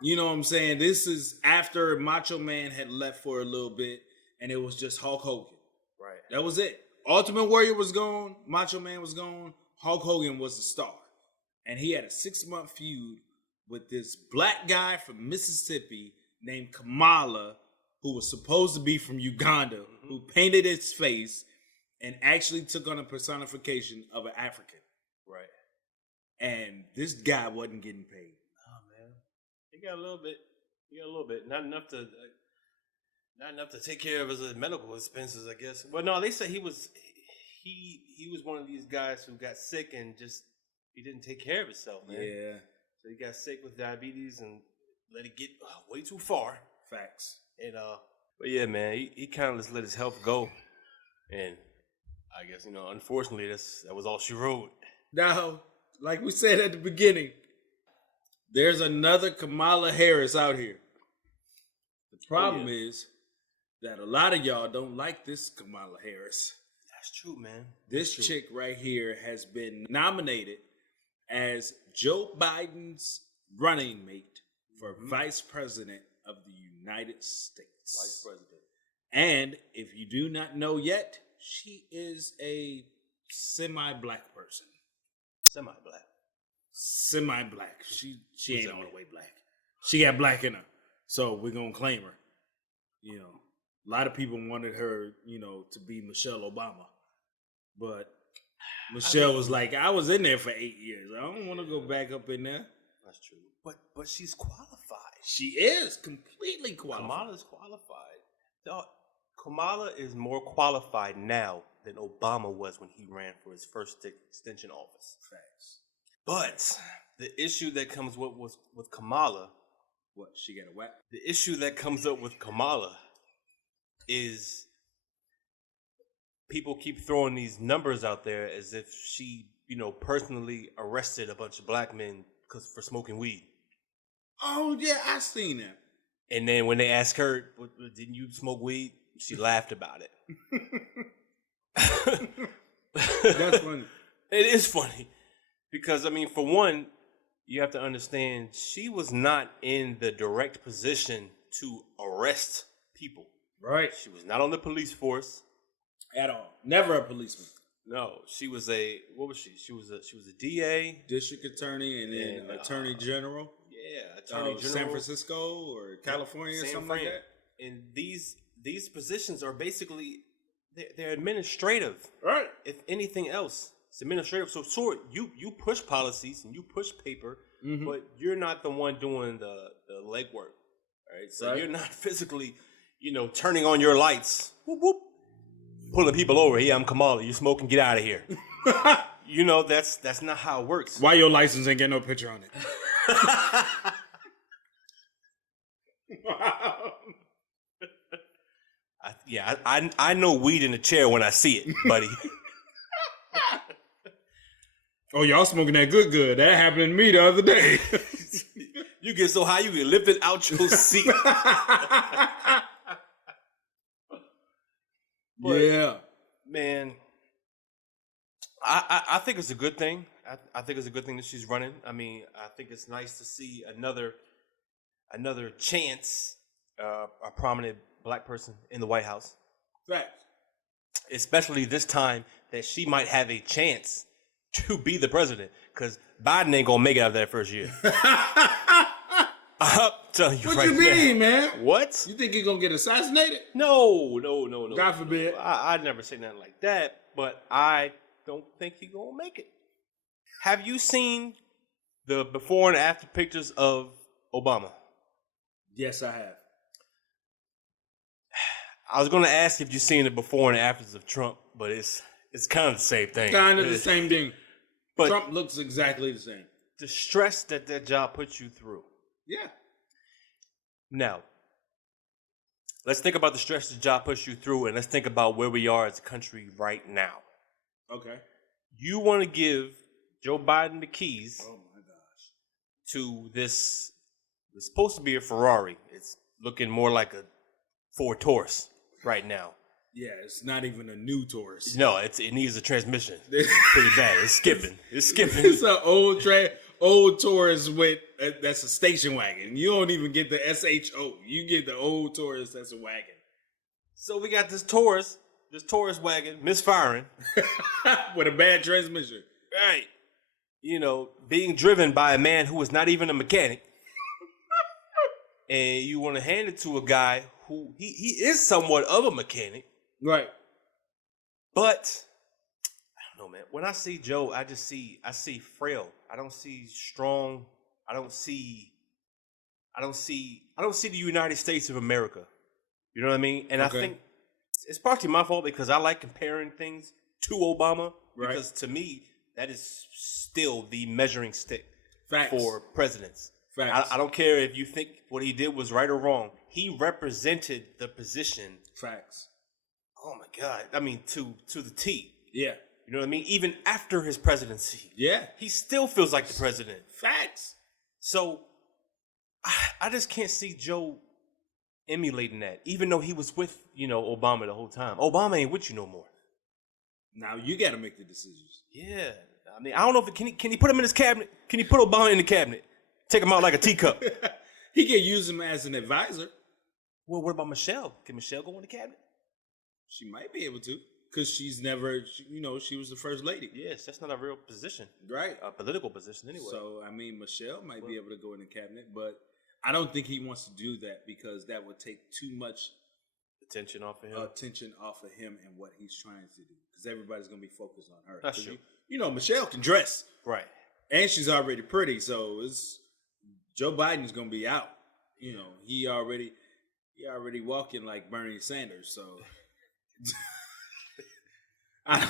You know what I'm saying? This is after Macho Man had left for a little bit, and it was just Hulk Hogan. Right. That was it. Ultimate Warrior was gone. Macho Man was gone. Hulk Hogan was the star. And he had a 6-month feud with this black guy from Mississippi named Kamala, who was supposed to be from Uganda, who painted his face and actually took on a personification of an African. Right. And this guy wasn't getting paid. Oh, man. He got a little bit. Not enough to take care of his medical expenses, I guess. But no, they said he he was one of these guys who got sick and just he didn't take care of himself, man. Yeah. So he got sick with diabetes and let it get way too far. Facts. And but yeah, man, he kind of just let his health go, and I guess unfortunately that was all she wrote. Now, like we said at the beginning, there's another Kamala Harris out here. The problem is that a lot of y'all don't like this Kamala Harris. That's true, man. This chick right here has been nominated as Joe Biden's running mate for Vice President of the United States. Vice President. And if you do not know yet, she is a semi-black person. Semi-black. Semi-black. She ain't all the way black. She got black in her. So we're going to claim her. A lot of people wanted her, to be Michelle Obama. But Michelle was like, I was in there for 8 years. I don't want to go back up in there. That's true. But she's qualified. She is completely qualified. Kamala's qualified. Kamala is more qualified now than Obama was when he ran for his first extension office. Facts. But the issue that comes with Kamala, what, she got a WAP? The issue that comes up with Kamala is people keep throwing these numbers out there as if she, personally arrested a bunch of black men for smoking weed. Oh yeah, I seen that. And then when they ask her, "Didn't you smoke weed?" she laughed about it. That's funny. It is funny because for one, you have to understand she was not in the direct position to arrest people. Right. She was not on the police force at all. Never a policeman. No, she was what was she? She was a DA, district attorney, and then attorney general. Yeah, attorney general. San Francisco or California or something like that. And these positions are basically they're administrative. Right. If anything else, it's administrative. So you push policies and you push paper, but you're not the one doing the legwork. Right. So you're not physically, turning on your lights. Whoop whoop. Pulling people over. Hey, I'm Kamala. You smoking? Get out of here. That's not how it works. Why your license ain't got no picture on it? I know weed in the chair when I see it, buddy. Oh, y'all smoking that good. That happened to me the other day. You get so high you get lifted out your seat. But, yeah, man, I think it's a good thing. I think it's a good thing that she's running. I think it's nice to see another chance, a prominent black person in the White House. Right. Especially this time that she might have a chance to be the president, because Biden ain't gonna make it out of that first year. I'm telling you what you mean, man? What? You think he's gonna get assassinated? No. God forbid. I'd never say nothing like that, but I don't think he's gonna make it. Have you seen the before and after pictures of Obama? Yes, I have. I was gonna ask if you've seen the before and afters of Trump, but it's kind of the same thing. Kind of the same thing. But Trump looks exactly the same. The stress that job puts you through. Yeah. Now, let's think about the stress the job puts you through, and let's think about where we are as a country right now. Okay. You want to give Joe Biden the keys to this. It's supposed to be a Ferrari. It's looking more like a Ford Taurus right now. Yeah, it's not even a new Taurus. No, it needs a transmission. Pretty bad. It's skipping. It's an old Taurus with that's a station wagon. You don't even get the SHO. You get the old Taurus that's a wagon. So we got this Taurus wagon misfiring with a bad transmission. Right. Being driven by a man who is not even a mechanic. And you want to hand it to a guy who he is somewhat of a mechanic. Right. But I don't know, man. When I see Joe, I see frail. I don't see strong. I don't see the United States of America. You know what I mean? And I think it's partly my fault because I like comparing things to Obama, Right. because to me, that is still the measuring stick Facts. for presidents. Facts. I don't care if you think what he did was right or wrong. He represented the position. Facts. Oh my God! I mean, to the T. Yeah. You know what I mean? Even after his presidency, Yeah. he still feels like the president. Facts. So I just can't see Joe emulating that, even though he was with Obama the whole time. Obama ain't with you no more. Now you got to make the decisions. Yeah, I mean, I don't know if can he put him in his cabinet? Can he put Obama in the cabinet? Take him out like a teacup. He can use him as an advisor. Well, what about Michelle? Can Michelle go in the cabinet? She might be able to, because she's never, she was the first lady. Yes, that's not a real position, Right. a political position anyway. So, I mean, Michelle might be able to go in the cabinet, but I don't think he wants to do that because that would take too much attention off of him. And what he's trying to do, because everybody's going to be focused on her. That's true. Michelle can dress. Right. And she's already pretty, so it's Joe Biden's going to be out. He already walking like Bernie Sanders, so I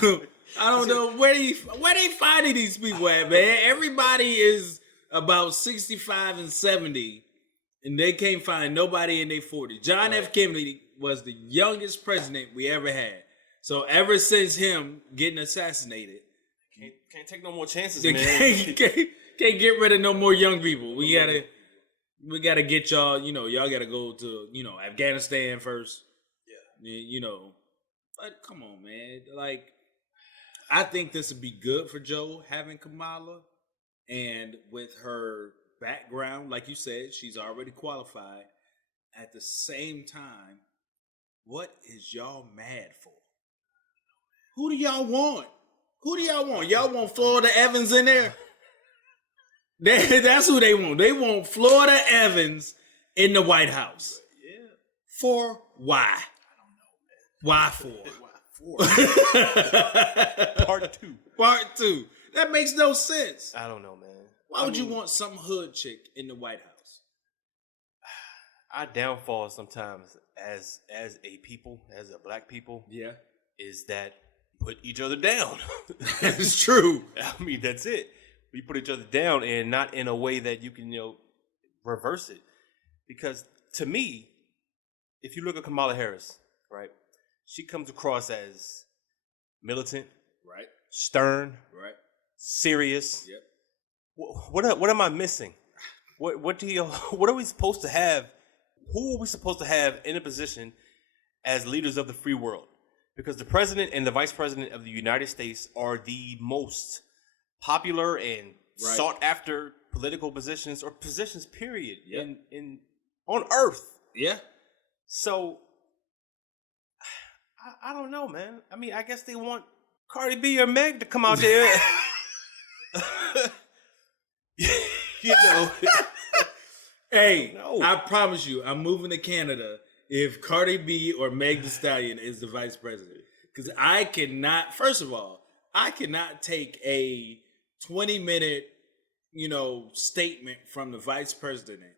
don't know where they finding these people at, man. Everybody is about 65 and 70, and they can't find nobody in their 40s. John F. Kennedy was the youngest president we ever had. So ever since him getting assassinated, can't take no more chances, they man. can't get rid of no more young people. We gotta get y'all. Y'all gotta go to Afghanistan first. Yeah. But come on, man. Like, I think this would be good for Joe having Kamala, and with her background, like you said, she's already qualified. At the same time, what is y'all mad for? Who do y'all want? Y'all want Florida Evans in there? That's who they want. They want Florida Evans in the White House. Yeah. For why? I don't know, man. Why for? Part two. That makes no sense. I don't know, man. Why would you want some hood chick in the White House? Our downfall sometimes as a people, as a black people, is that put each other down. It's true. I mean, that's it. We put each other down, and not in a way that you can, reverse it. Because to me, if you look at Kamala Harris, right, she comes across as militant, right, stern, right, serious. Yep. What am I missing? What are we supposed to have? Who are we supposed to have in a position as leaders of the free world? Because the president and the vice president of the United States are the most popular and sought after political positions, or positions period, in on earth. Yeah. So I don't know, man. I mean, I guess they want Cardi B or Meg to come out there. Hey, no. I promise you, I'm moving to Canada if Cardi B or Meg Thee Stallion is the vice president. Because I cannot, first of all, I cannot take a 20-minute, statement from the vice president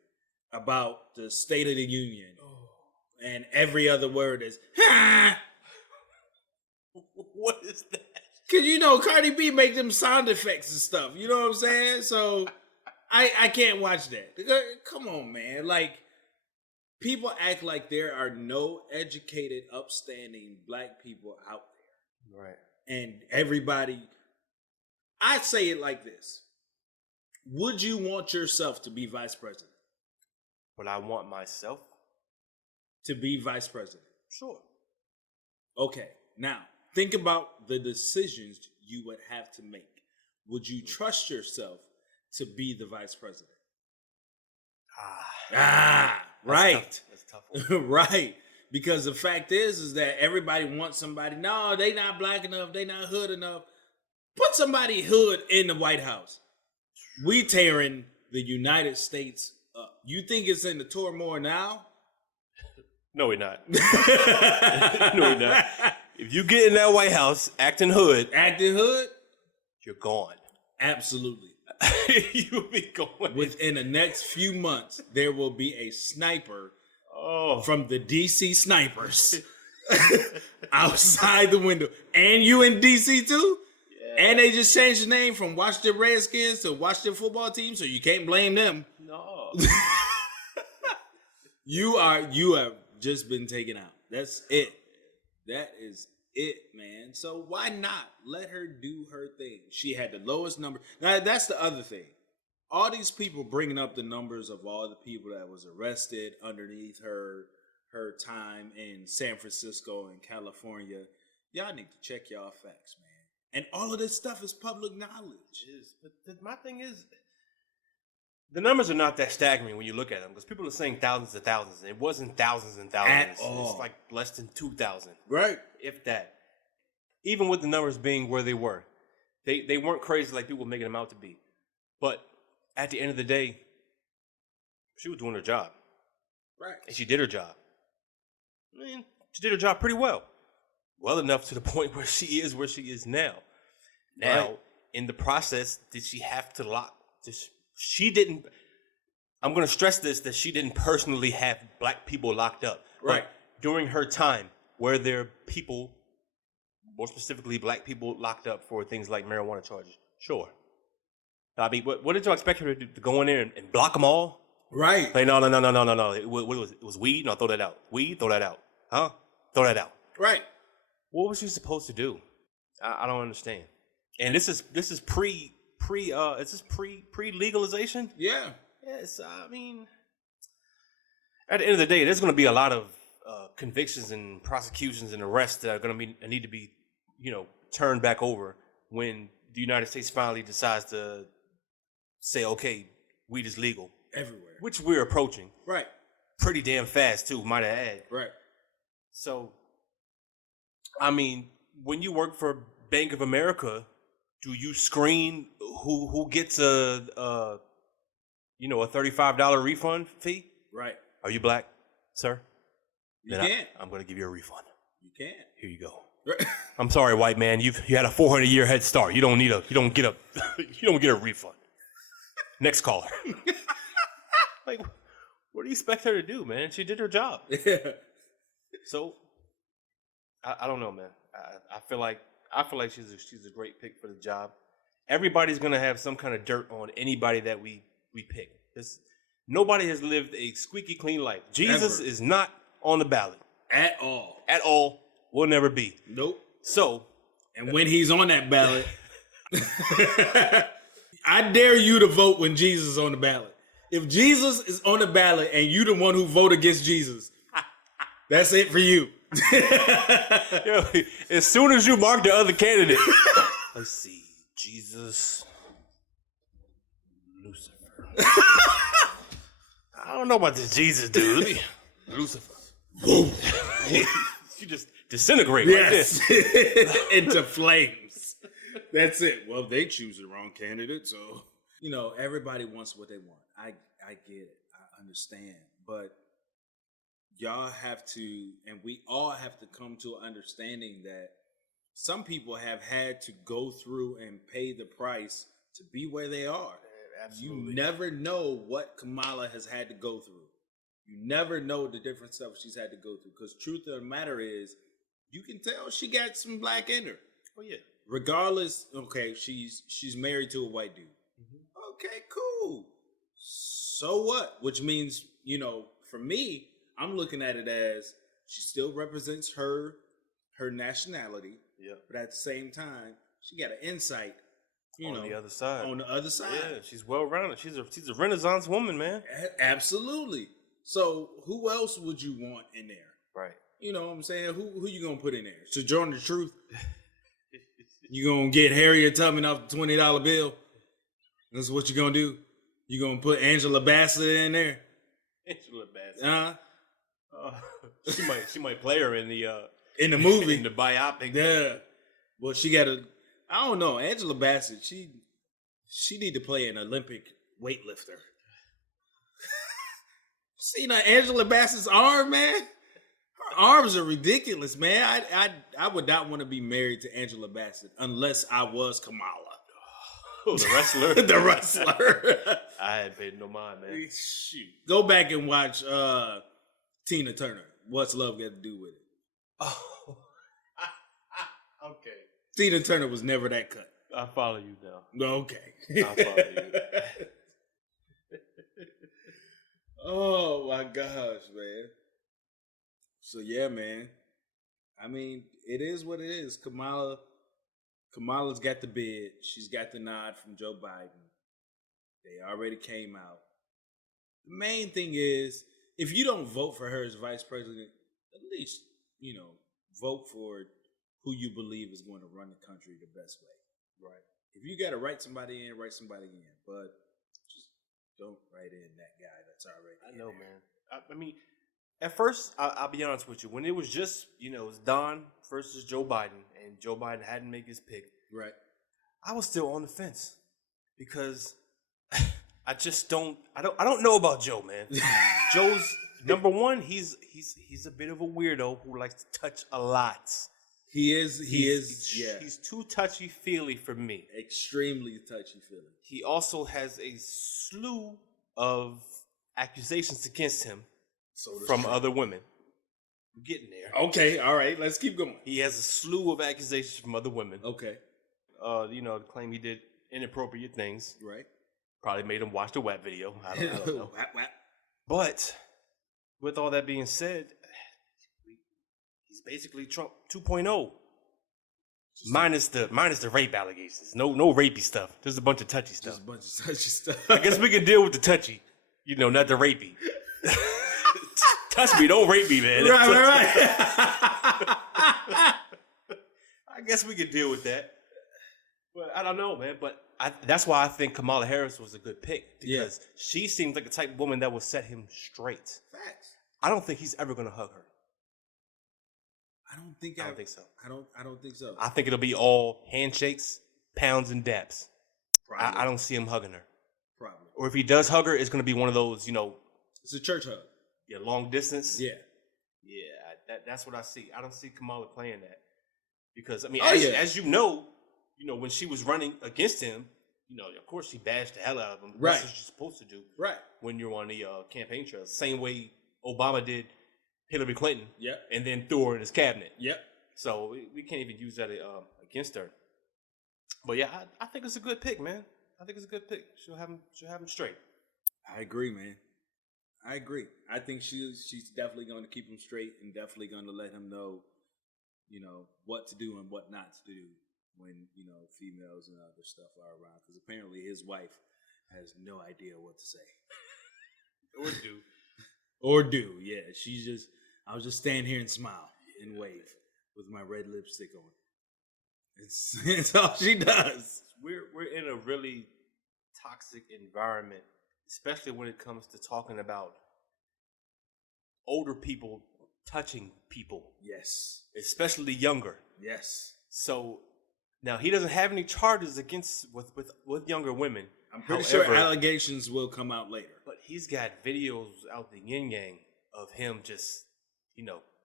about the State of the Union. And every other word is, ha! What is that? Because, Cardi B make them sound effects and stuff. You know what I'm saying? So I can't watch that. Come on, man. Like, people act like there are no educated, upstanding black people out there. Right. And everybody, I say it like this. Would you want yourself to be vice president? Would I want myself to be vice president? Sure. Okay. Now, think about the decisions you would have to make. Would you trust yourself to be the vice president? Right. That's tough. Right. Because the fact is that everybody wants somebody. No, they not black enough. They not hood enough. Put somebody hood in the White House. We tearing the United States up. You think it's in the turmoil now? No, we're not. No, we're not. If you get in that White House acting hood, you're gone. Absolutely. You'll be going. Within the next few months, there will be a sniper from the DC snipers. outside the window. And you in DC too? Yeah. And they just changed the name from Washington Redskins to Washington Football Team, so you can't blame them. No. You have just been taken out. That's it. That is it, man. So why not let her do her thing? She had the lowest number. Now, that's the other thing. All these people bringing up the numbers of all the people that was arrested underneath her time in San Francisco and California. Y'all need to check y'all facts, man. And all of this stuff is public knowledge. It is. But my thing is, the numbers are not that staggering when you look at them, because people are saying thousands and thousands. It wasn't thousands and thousands. At all. It's like less than 2,000. Right. If that. Even with the numbers being where they were. They weren't crazy like people were making them out to be. But at the end of the day, she was doing her job. Right. And she did her job. I mean, she did her job pretty well. Well enough to the point where she is now. Now, right. In the process, did she have to lock this? She didn't. I'm going to stress this, that she didn't personally have black people locked up. Right. But during her time, were there people, more specifically black people, locked up for things like marijuana charges? Sure. I mean, what did you expect her to do? To go in there and block them all? Right. Like, no. What was it? It was weed? No, throw that out. Weed? Throw that out. Huh? Throw that out. Right. What was she supposed to do? I don't understand. And this is pre legalization? Yeah. Yes. I mean, at the end of the day, there's going to be a lot of convictions and prosecutions and arrests that are going to need to be, turned back over when the United States finally decides to say, okay, weed is legal everywhere, which we're approaching. Right. Pretty damn fast too, might I add. Right. So, I mean, when you work for Bank of America, do you screen who gets a $35 refund fee? Right. Are you black, sir? You can't. I'm going to give you a refund. You can't. Here you go. Right. I'm sorry, white man. You had a 400-year head start. You don't get a refund. Next caller. Like, what do you expect her to do, man? She did her job. Yeah. So, I don't know, man. I feel like she's a great pick for the job. Everybody's gonna have some kind of dirt on anybody that we pick. Nobody has lived a squeaky clean life. Jesus is not on the ballot at all. At all. Will never be. Nope. So, and when he's on that ballot, I dare you to vote when Jesus is on the ballot. If Jesus is on the ballot and you the one who vote against Jesus, that's it for you. Yo, as soon as you mark the other candidate, let's see, Jesus, Lucifer. I don't know about this Jesus dude. Lucifer. You just disintegrate right there. Into flames. That's it. Well, they choose the wrong candidate, so everybody wants what they want. I get it. I understand. But y'all have to, and we all have to come to an understanding that some people have had to go through and pay the price to be where they are. Absolutely. You never know what Kamala has had to go through. You never know the different stuff she's had to go through. Because truth of the matter is, you can tell she got some black in her. Oh yeah. Regardless, okay, she's married to a white dude. Mm-hmm. Okay, cool. So what? Which means, for me, I'm looking at it as she still represents her nationality. Yeah. But at the same time, she got an insight, on the other side. On the other side. Yeah, she's well-rounded. She's a Renaissance woman, man. Absolutely. So who else would you want in there? Right. You know what I'm saying? Who you gonna put in there? Sojourner Truth? You gonna get Harriet Tubman off the $20 bill? That's what you gonna do? You gonna put Angela Bassett in there? Angela Bassett. She might play her in the movie, in the biopic. Yeah. Well, she got I don't know. Angela Bassett. She need to play an Olympic weightlifter. See Angela Bassett's arm, man. Her arms are ridiculous, man. I would not want to be married to Angela Bassett unless I was Kamala. Oh, the wrestler. The wrestler. I had paid no mind, man. Shoot. Go back and watch Tina Turner. What's love got to do with it? Oh. Okay. Tina Turner was never that cut. I follow you now. Okay. I follow you. Oh my gosh, man. So yeah, man. I mean, it is what it is. Kamala's got the bid. She's got the nod from Joe Biden. They already came out. The main thing is, if you don't vote for her as vice president, at least, vote for who you believe is going to run the country the best way. Right. If you got to write somebody in, write somebody in. But just don't write in that guy that's already I know, man. I mean, at first, I'll be honest with you. When it was just, it was Don versus Joe Biden, and Joe Biden hadn't made his pick. Right. I was still on the fence because I just don't know about Joe, man. Joe's number one. He's a bit of a weirdo who likes to touch a lot. He is. Yeah. He's too touchy-feely for me. Extremely touchy-feely. He also has a slew of accusations against him from other women. We're getting there. Okay, all right. Let's keep going. He has a slew of accusations from other women. Okay. Claim he did inappropriate things. Right. Probably made him watch the WAP video. I don't know. WAP. But with all that being said, he's basically Trump 2.0. Minus the rape allegations. No rapey stuff. Just a bunch of touchy stuff. Just a bunch of touchy stuff. I guess we can deal with the touchy. Not the rapey. Touch me, don't rape me, man. Right. I guess we could deal with that. But I don't know, man. But that's why I think Kamala Harris was a good pick. Because she seems like the type of woman that will set him straight. Facts. I don't think he's ever going to hug her. I don't think so. I don't think so. I think it'll be all handshakes, pounds, and daps. I don't see him hugging her. Probably. Or if he does hug her, it's going to be one of those, It's a church hug. Yeah, long distance. Yeah. Yeah, that's what I see. I don't see Kamala playing that. Because, I mean, as you know, when she was running against him, of course she bashed the hell out of him. Right. That's what you're supposed to do. Right. When you're on the campaign trail. Same way Obama did Hillary Clinton. Yep. And then threw her in his cabinet. Yep. So we can't even use that against her. But yeah, I think it's a good pick, man. I think it's a good pick. She'll have him straight. I agree, man. I agree. I think she's definitely going to keep him straight and definitely going to let him know, what to do and what not to do when, females and other stuff are around. Because apparently his wife has no idea what to say. Or do, yeah. I'll just stand here and smile and wave with my red lipstick on. It's all she does. We're in a really toxic environment, especially when it comes to talking about older people touching people. Yes. Especially younger. Yes. So now he doesn't have any charges against with younger women. I'm pretty sure allegations will come out later. But he's got videos out the yin yang of him just,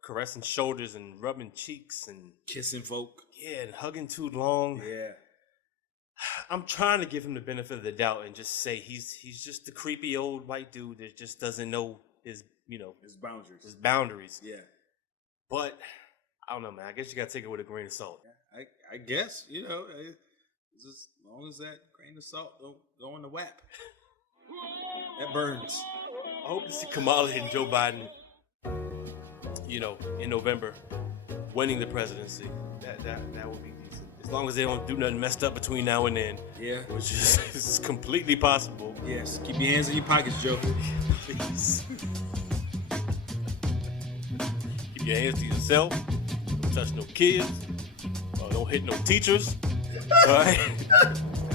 caressing shoulders and rubbing cheeks and kissing folk. Yeah, and hugging too long. Yeah. I'm trying to give him the benefit of the doubt and just say he's just the creepy old white dude that just doesn't know his boundaries. Yeah. But I don't know, man. I guess you gotta take it with a grain of salt. I guess, just as long as that grain of salt don't go in the WAP. That burns. I hope to see Kamala and Joe Biden, in November, winning the presidency. That would be decent. As long as they don't do nothing messed up between now and then. Yeah. Which is completely possible. Yes. Keep your hands in your pockets, Joe. Please. Keep your hands to yourself. Don't touch no kids. Don't hit no teachers. All right?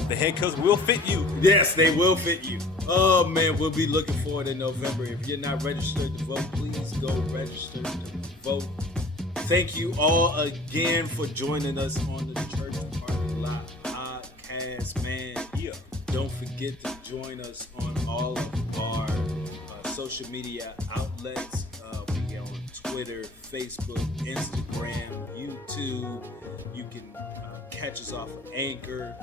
The handcuffs will fit you. Yes, they will fit you. Oh, man, we'll be looking forward to November. If you're not registered to vote, please go register to vote. Thank you all again for joining us on the Church Parking Lot podcast, man. Yeah. Don't forget to join us on all of our social media outlets. We on Twitter, Facebook, Instagram, YouTube. You can catch us off of Anchor.fm,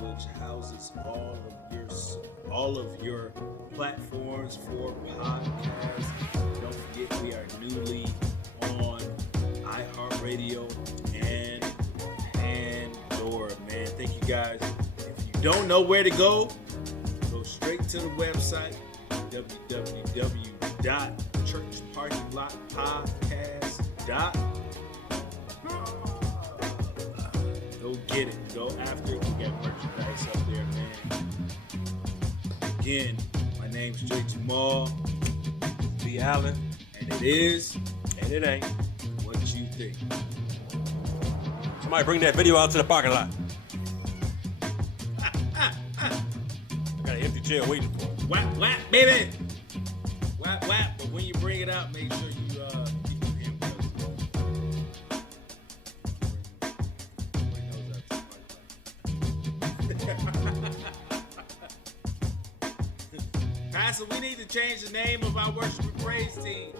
which houses all of your platforms for podcasts. Don't forget we are newly on iHeartRadio and guys, if you don't know where to go straight to the website, www.churchparkinglotpodcast.com. Go get it. Go after it. We got merchandise up there, man. Again, my name's Jay Jamal. B. Allen. And it is. And it ain't. What you think. Somebody bring that video out to the parking lot. I got an empty chair waiting for it. Whap, whap, baby. Whap, whap. But when you bring it out, make sure you keep your hand Pastor, we need to change the name of our worship and praise team.